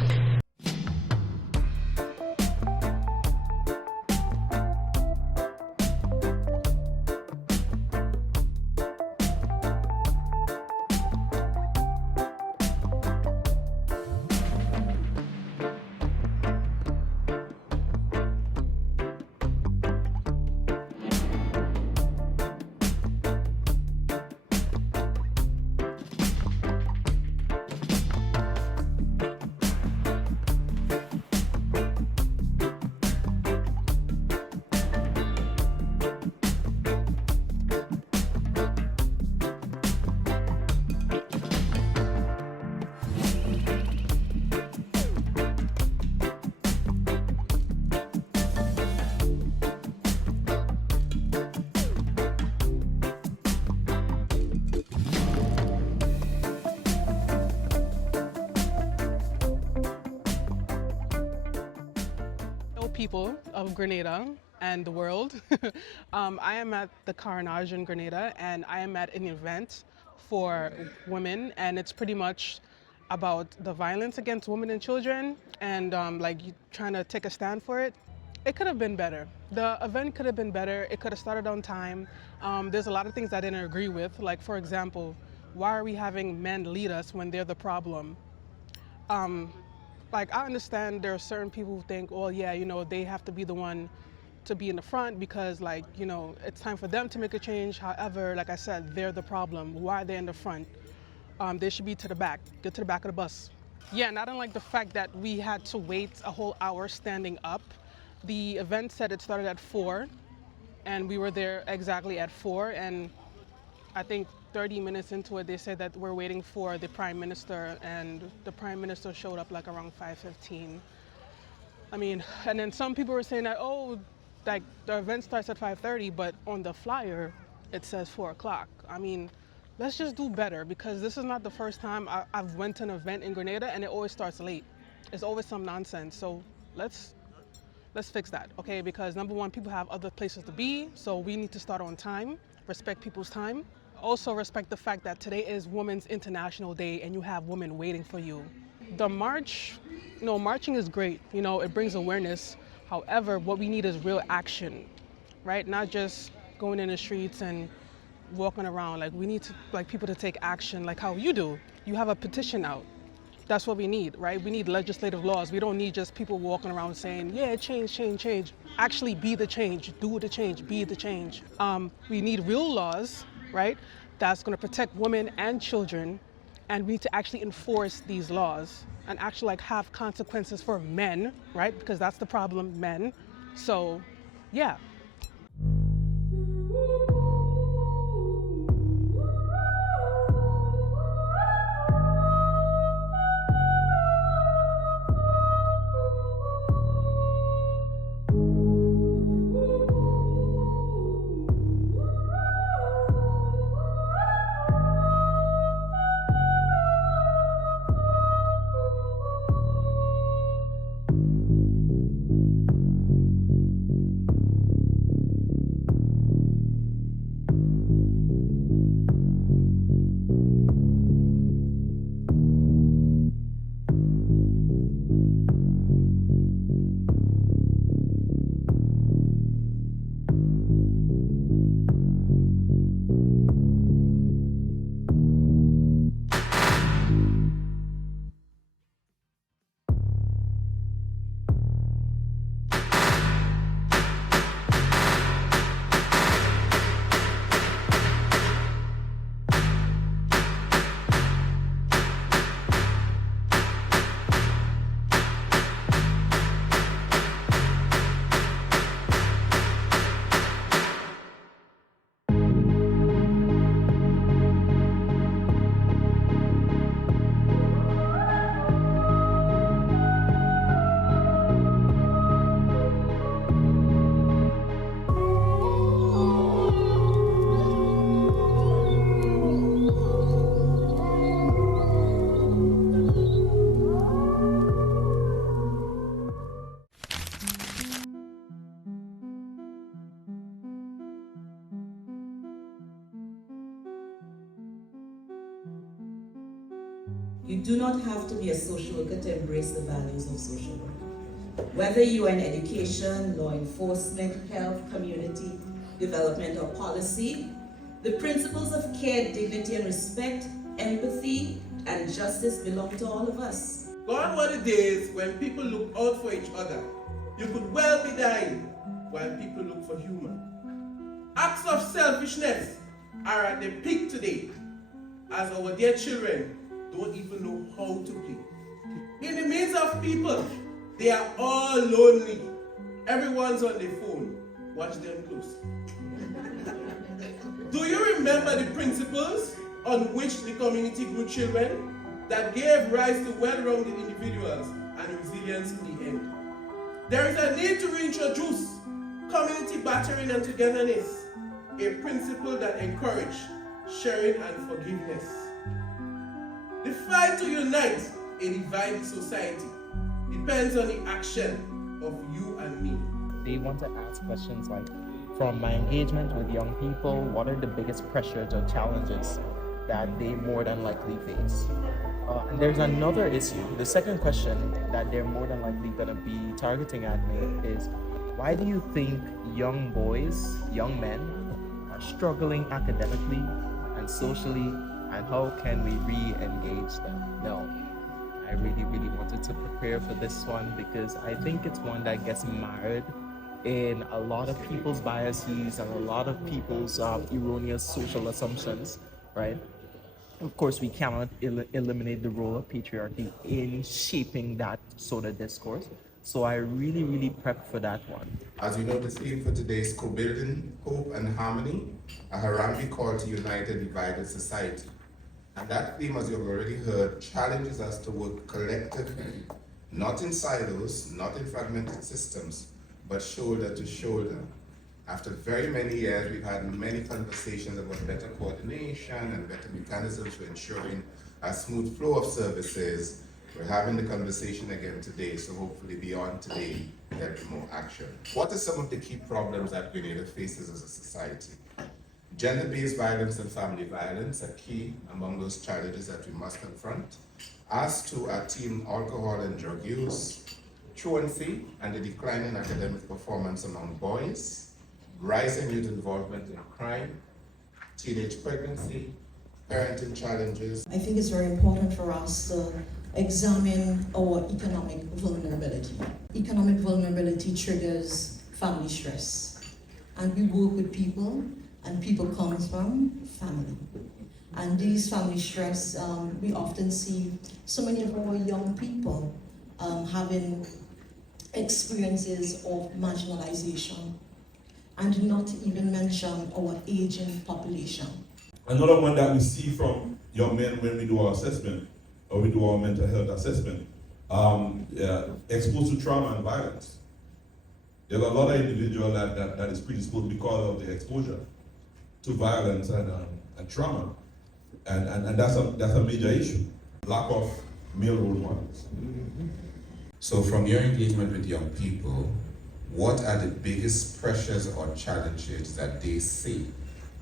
People of Grenada and the world. I am at the Carnage in Grenada, and I am at an event for women, and it's pretty much about the violence against women and children, and trying to take a stand for it. It could have been better. The event could have been better. It could have started on time. There's a lot of things I didn't agree with, like, for example, why are we having men lead us when they're the problem? I understand there are certain people who think, well, yeah, they have to be the one to be in the front because, it's time for them to make a change. However, like I said, they're the problem. Why are they in the front? They should be to the back. Get to the back of the bus. Yeah, and I don't like the fact that we had to wait a whole hour standing up. The event said it started at 4, and we were there exactly at 4, and I think 30 minutes into it, they said that we're waiting for the Prime Minister, and the Prime Minister showed up around 5:15. And then some people were saying that, the event starts at 5:30, but on the flyer, it says 4 o'clock. Let's just do better, because this is not the first time I've went to an event in Grenada, and it always starts late. It's always some nonsense, so let's fix that, okay? Because number one, people have other places to be, so we need to start on time, respect people's time. Also respect the fact that today is Women's International Day and you have women waiting for you. The march, marching is great. It brings awareness. However, what we need is real action, right? Not just going in the streets and, walking around. Like we need to, like, people to take action like how you do. You have a petition out. That's what we need, right? We need legislative laws. We don't need just people walking around saying, yeah, change, change, change. Actually be the change, do the change, be the change. We need real laws, right? That's gonna protect women and children, and we need to actually enforce these laws and actually like have consequences for men, right? Because that's the problem, men. So, yeah. You do not have to be a social worker to embrace the values of social work. Whether you are in education, law enforcement, health, community, development, or policy, the principles of care, dignity, and respect, empathy, and justice belong to all of us. Gone were the days when people looked out for each other. You could well be dying while people look for humor. Acts of selfishness are at the peak today, as our dear children don't even know how to play. In the midst of people, they are all lonely. Everyone's on their phone. Watch them close. Do you remember the principles on which the community grew children that gave rise to well-rounded individuals and resilience in the end? There is a need to reintroduce community battering and togetherness, a principle that encourages sharing and forgiveness. The fight to unite a divided society depends on the action of you and me. They want to ask questions like, from my engagement with young people, what are the biggest pressures or challenges that they more than likely face? And there's another issue. The second question that they're more than likely going to be targeting at me is, why do you think young boys, young men, are struggling academically and socially, and how can we re-engage them? No, I really wanted to prepare for this one because I think it's one that gets marred in a lot of people's biases and a lot of people's erroneous social assumptions, right? Of course, we cannot eliminate the role of patriarchy in shaping that sort of discourse. So I really prepped for that one. As you know, the theme for today is co-building hope and harmony, a Harambee call to unite a divided society. And that theme, as you've already heard, challenges us to work collectively, not in silos, not in fragmented systems, but shoulder to shoulder. After very many years, we've had many conversations about better coordination and better mechanisms for ensuring a smooth flow of services. We're having the conversation again today, so hopefully beyond today, there'll be more action. What are some of the key problems that Grenada faces as a society? Gender-based violence and family violence are key among those challenges that we must confront. As to our teen alcohol and drug use, truancy and the decline in academic performance among boys, rising youth involvement in crime, teenage pregnancy, parenting challenges. I think it's very important for us to examine our economic vulnerability. Economic vulnerability triggers family stress. And we work with people, and people come from family. And these family stress, we often see so many of our young people having experiences of marginalization, and not even mention our aging population. Another one that we see from young men when we do our assessment, or we do our mental health assessment, exposed to trauma and violence. There's a lot of individuals that is predisposed because of the exposure to violence and trauma. And that's a major issue. Lack of male role models. So from your engagement with young people, what are the biggest pressures or challenges that they see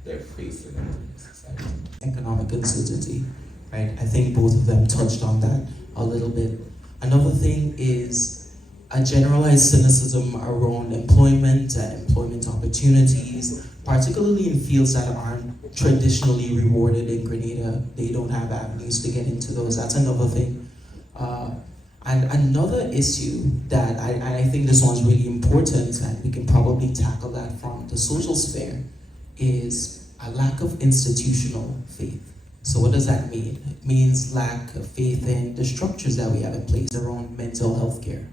they're facing in society? Economic uncertainty, right? I think both of them touched on that a little bit. Another thing is a generalized cynicism around employment and employment opportunities, particularly in fields that aren't traditionally rewarded in Grenada. They don't have avenues to get into those. That's another thing. And another issue that I think this one's really important, and we can probably tackle that from the social sphere, is a lack of institutional faith. So what does that mean? It means lack of faith in the structures that we have in place around mental health care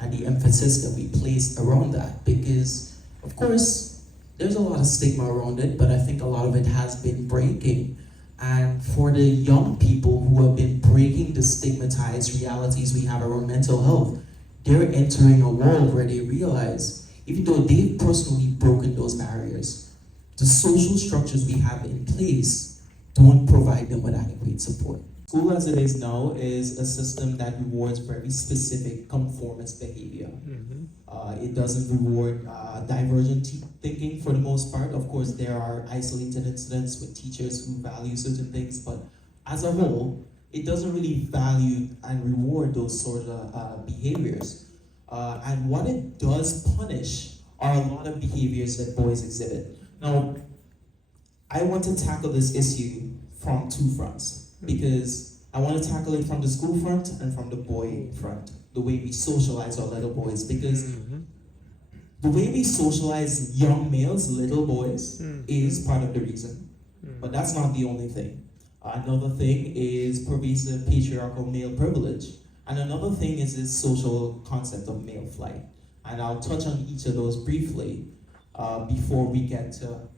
and the emphasis that we place around that. Because, of course, there's a lot of stigma around it, but I think a lot of it has been breaking. And for the young people who have been breaking the stigmatized realities we have around mental health, they're entering a world where they realize, even though they've personally broken those barriers, the social structures we have in place don't provide them with adequate support. School as it is now is a system that rewards very specific conformist behavior. It doesn't reward divergent thinking for the most part. Of course, there are isolated incidents with teachers who value certain things, but as a whole, it doesn't really value and reward those sort of behaviors. And what it does punish are a lot of behaviors that boys exhibit. Now, I want to tackle this issue from two fronts, because I want to tackle it from the school front and from the boy front, the way we socialize our little boys, because the way we socialize young males, little boys, is part of the reason, but that's not the only thing. Another thing is pervasive patriarchal male privilege, and another thing is this social concept of male flight. And I'll touch on each of those briefly before we get to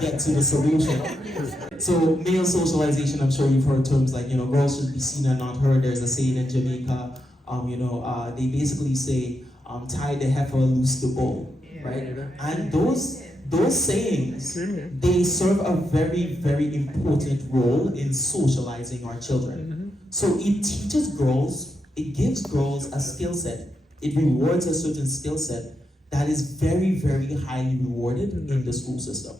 get to the solution. So male socialization, I'm sure you've heard terms like, girls should be seen and not heard. There's a saying in Jamaica, they basically say, tie the heifer, loose the bull, right? And those sayings, they serve a very, very important role in socializing our children. So it teaches girls, it gives girls a skill set, it rewards a certain skill set that is very, very highly rewarded in the school system.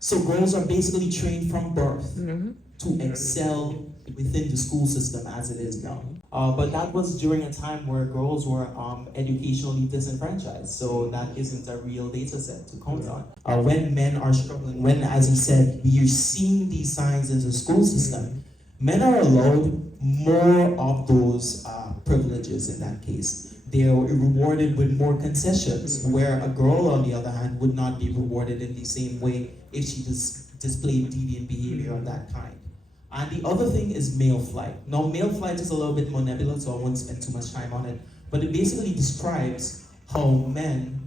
So girls are basically trained from birth to excel within the school system as it is now. But that was during a time where girls were educationally disenfranchised, so that isn't a real data set to count on. When men are struggling, when, as he said, we are seeing these signs in the school system, men are allowed more of those privileges in that case. They are rewarded with more concessions, where a girl, on the other hand, would not be rewarded in the same way if she displayed deviant behavior of that kind. And the other thing is male flight. Now, male flight is a little bit more nebulous, so I won't spend too much time on it, but it basically describes how men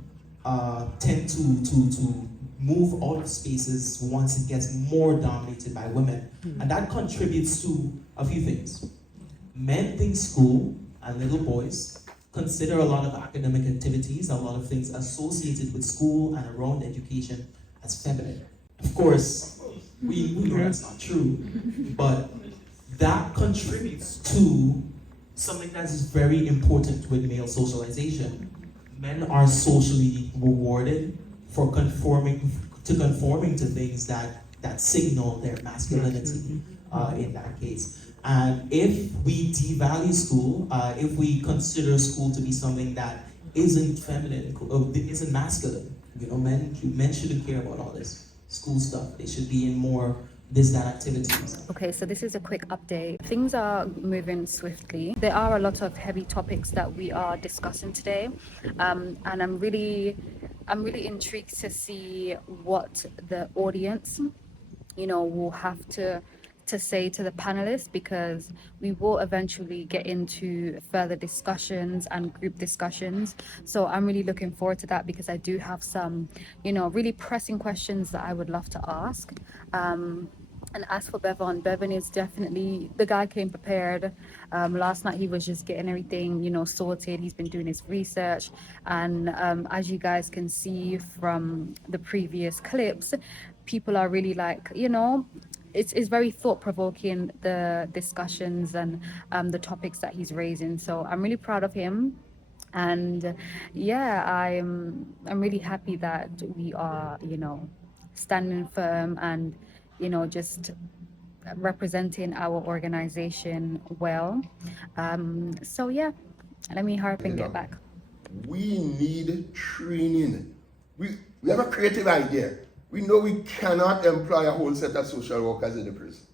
tend to move out of spaces once it gets more dominated by women. And that contributes to a few things. Men think school, and little boys consider a lot of academic activities, a lot of things associated with school and around education as feminine. Of course, we know that's not true, but that contributes to something that is very important with male socialization. Men are socially rewarded for conforming to things that signal their masculinity in that case. And if we devalue school, if we consider school to be something that isn't feminine, isn't masculine, You know, men shouldn't care about all this school stuff. They should be in more this, that activities. Okay, so this is a quick update. Things are moving swiftly. There are a lot of heavy topics that we are discussing today, and I'm really intrigued to see what the audience, will have to say to the panelists, because we will eventually get into further discussions and group discussions. So I'm really looking forward to that, because I do have some, really pressing questions that I would love to ask. And as for Bevan is definitely, the guy came prepared. Last night he was just getting everything, sorted. He's been doing his research. And as you guys can see from the previous clips, people are really like, it's very thought-provoking, the discussions and the topics that he's raising. So I'm really proud of him. And yeah, I'm really happy that we are, standing firm and, just representing our organization well. So yeah, let me hurry up and get back. We need training. We have a creative idea. We know we cannot employ a whole set of social workers in the prison,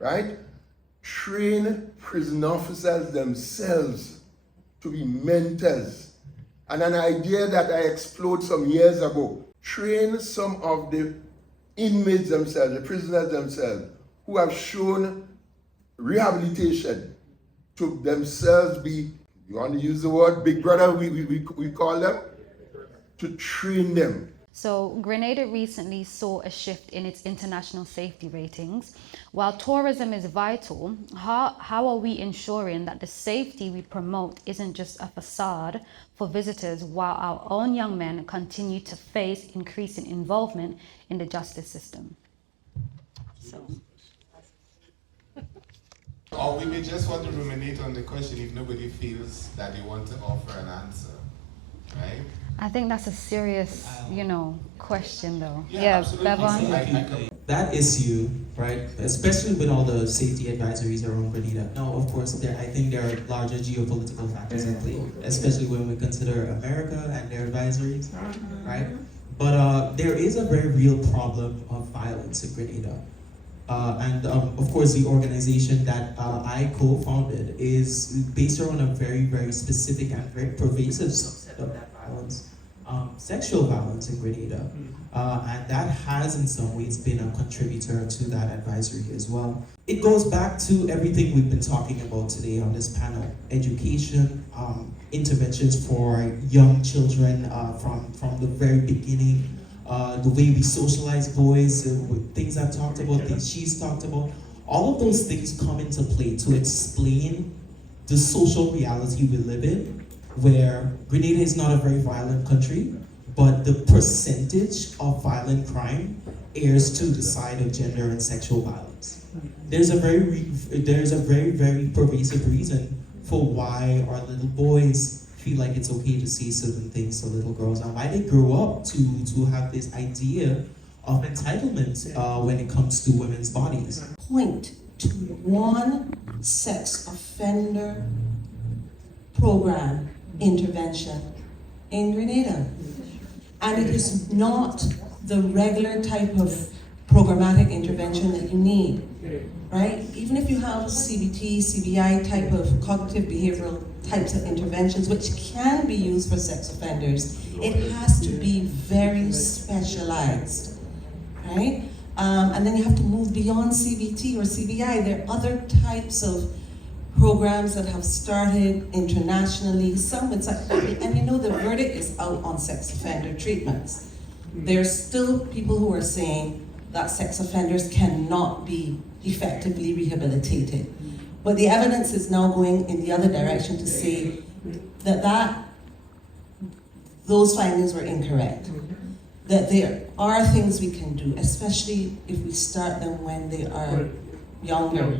right? Train prison officers themselves to be mentors. And an idea that I explored some years ago, train some of the inmates themselves, the prisoners themselves, who have shown rehabilitation to themselves be, you want to use the word, big brother, we call them, to train them. So Grenada recently saw a shift in its international safety ratings. While tourism is vital, how are we ensuring that the safety we promote isn't just a facade for visitors, while our own young men continue to face increasing involvement in the justice system? Or we may just want to ruminate on the question if nobody feels that they want to offer an answer, right? I think that's a serious, question though. Yeah, Bevan? That issue, right, especially with all the safety advisories around Grenada. Now, of course, I think there are larger geopolitical factors at play, especially when we consider America and their advisories, right? But there is a very real problem of violence in Grenada. And of course, the organization that I co-founded is based around a very, very specific and very pervasive subset of that violence, sexual violence in Grenada. And that has in some ways been a contributor to that advisory as well. It goes back to everything we've been talking about today on this panel: education, interventions for young children from the very beginning, the way we socialize boys, things I've talked about, things she's talked about. All of those things come into play to explain the social reality we live in, where Grenada is not a very violent country, but the percentage of violent crime errs to the side of gender and sexual violence. There's a very, very pervasive reason for why our little boys feel like it's okay to say certain things to little girls, and why they grow up to have this idea of entitlement when it comes to women's bodies. Point to one sex offender program intervention in Grenada. And it is not the regular type of programmatic intervention that you need, right? Even if you have CBT, CBI type of cognitive behavioral types of interventions, which can be used for sex offenders, it has to be very specialized, right? And then you have to move beyond CBT or CBI. There are other types of programs that have started internationally, some with sex, and the verdict is out on sex offender treatments. There's still people who are saying that sex offenders cannot be effectively rehabilitated. But the evidence is now going in the other direction to say that those findings were incorrect. That there are things we can do, especially if we start them when they are younger,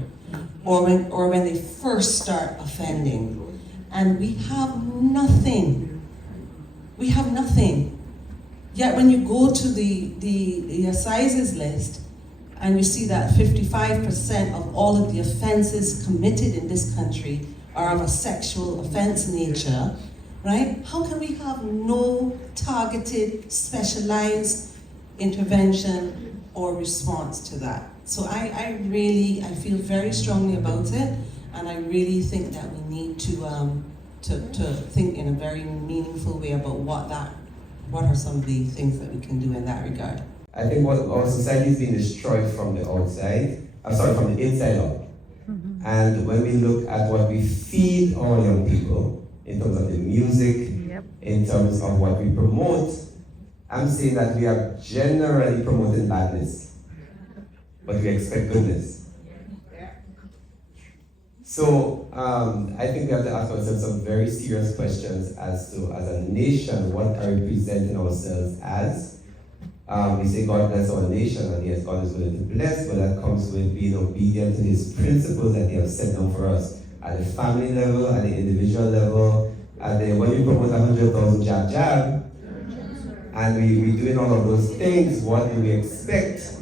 or when they first start offending. And we have nothing. We have nothing. Yet when you go to the assizes list, and you see that 55% of all of the offenses committed in this country are of a sexual offense nature, right? How can we have no targeted, specialized intervention or response to that? So I feel very strongly about it, and I really think that we need to think in a very meaningful way about what are some of the things that we can do in that regard. I think what our society is being destroyed from the outside, from the inside out. And when we look at what we feed our young people, in terms of the music, in terms of what we promote, I'm saying that we are generally promoting badness, but we expect goodness. So I think we have to ask ourselves some very serious questions as a nation, what are we presenting ourselves as? We say God bless our nation, and yes, God is willing to bless, but that comes with being obedient to His principles that He has set down for us at the family level, at the individual level, when we promote 100,000 jab, and we doing all of those things, what do we expect?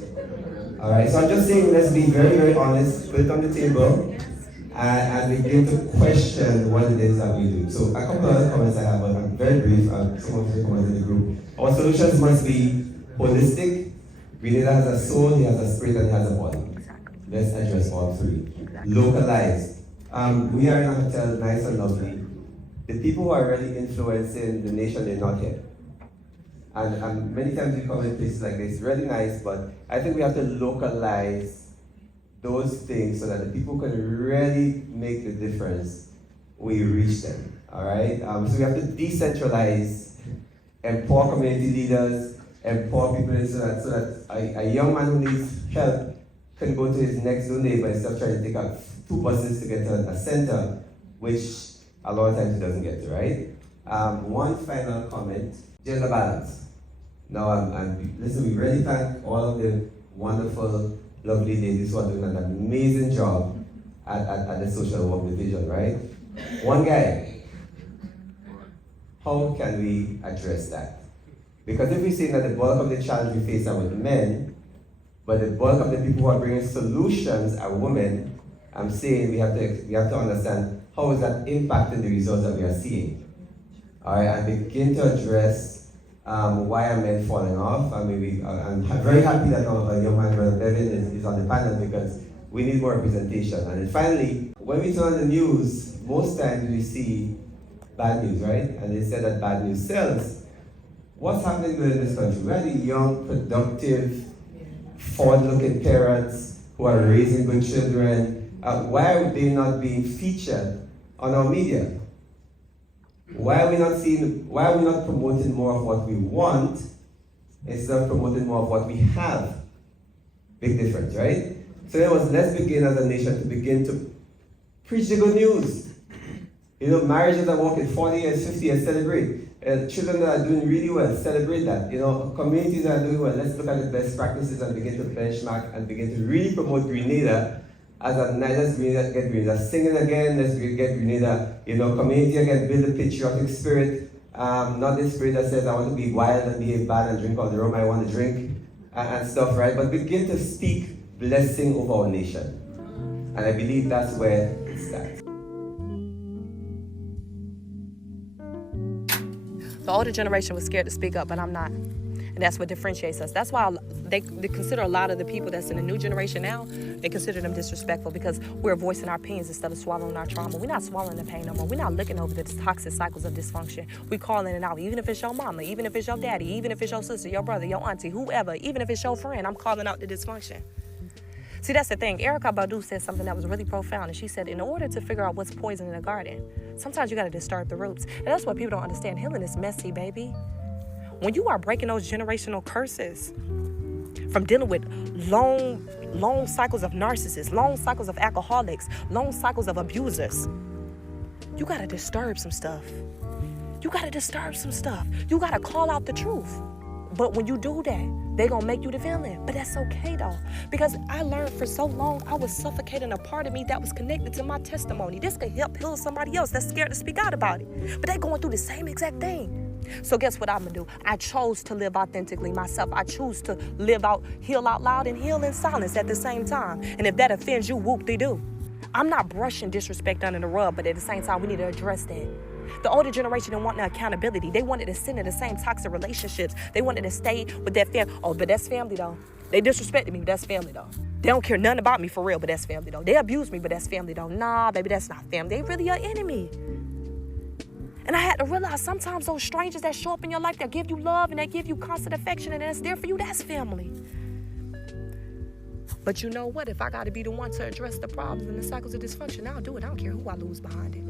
All right, so I'm just saying, let's be very, very honest, put it on the table, and begin to question what it is that we do. So a couple of other comments I have, but I'm very brief. Some of the comments in the group. Our solutions must be holistic. Grenada has a soul, he has a spirit, and he has a body. Let's address all three. Localized. We are in a hotel, nice and lovely. The people who are really influencing the nation, they're not here. And many times we come in places like this, really nice, but I think we have to localize those things so that the people can really make the difference when we reach them. All right? So we have to decentralize, empower community leaders, empower people so that a young man who needs help can go to his next door neighbor instead of trying to take out 2 buses to get to a center, which a lot of times he doesn't get to, right? One final comment, gender balance. Now, listen, we really thank all of the wonderful, lovely ladies who are doing an amazing job at the social work division, right? One guy, how can we address that? Because if we say that the bulk of the challenge we face are with men, but the bulk of the people who are bringing solutions are women, I'm saying we have to understand how is that impacting the results that we are seeing. All right, and begin to address why are men falling off. I mean, I'm very happy that a young man, Brother Devin, is on the panel because we need more representation. And then finally, when we turn on the news, most times we see bad news, right? And they said that bad news sells. What's happening in this country? We are the young, productive, forward-looking parents who are raising good children. Why are they not being featured on our media? Why are we not promoting more of what we want instead of promoting more of what we have? Big difference, right? So let's begin as a nation to begin to preach the good news. You know, marriages are working 40 years, 50 years, celebrate. Children that are doing really well, celebrate that. You know, communities that are doing well, let's look at the best practices and begin to benchmark and begin to really promote Grenada as a nice, let's get Grenada singing again, let's get Grenada, you know, community again, build a patriotic spirit, not the spirit that says I want to be wild and behave bad and drink all the rum I want to drink and stuff, right? But begin to speak blessing over our nation. And I believe that's where it starts. The older generation was scared to speak up, but I'm not. And that's what differentiates us. That's why they consider a lot of the people that's in the new generation now, they consider them disrespectful because we're voicing our pains instead of swallowing our trauma. We're not swallowing the pain no more. We're not looking over the toxic cycles of dysfunction. We're calling it out, even if it's your mama, even if it's your daddy, even if it's your sister, your brother, your auntie, whoever, even if it's your friend, I'm calling out the dysfunction. See, that's the thing. Erykah Badu said something that was really profound, and she said, in order to figure out what's poison in a garden, sometimes you got to disturb the roots. And that's what people don't understand. Healing is messy, baby. When you are breaking those generational curses from dealing with long cycles of narcissists, long cycles of alcoholics, long cycles of abusers, you got to disturb some stuff. You got to disturb some stuff. You got to call out the truth. But when you do that, they're going to make you the villain. But that's okay, though. Because I learned for so long, I was suffocating a part of me that was connected to my testimony. This could help heal somebody else that's scared to speak out about it. But they're going through the same exact thing. So guess what I'm going to do? I chose to live authentically myself. I choose to live out, heal out loud, and heal in silence at the same time. And if that offends you, whoop-de-doo. I'm not brushing disrespect under the rug, but at the same time, we need to address that. The older generation didn't want no accountability. They wanted to sit in the same toxic relationships. They wanted to stay with that family. Oh, but that's family though. They disrespected me, but that's family though. They don't care nothing about me for real, but that's family though. They abused me, but that's family though. Nah, baby, that's not family. They really your enemy. And I had to realize sometimes those strangers that show up in your life, that give you love and that give you constant affection and that's there for you, that's family. But you know what? If I got to be the one to address the problems and the cycles of dysfunction, I'll do it. I don't care who I lose behind it.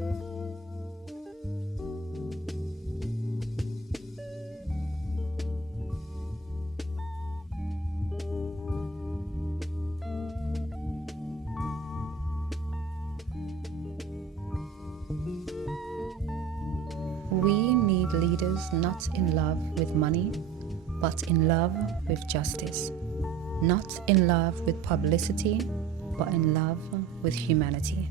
We need leaders not in love with money, but in love with justice. Not in love with publicity, but in love with humanity.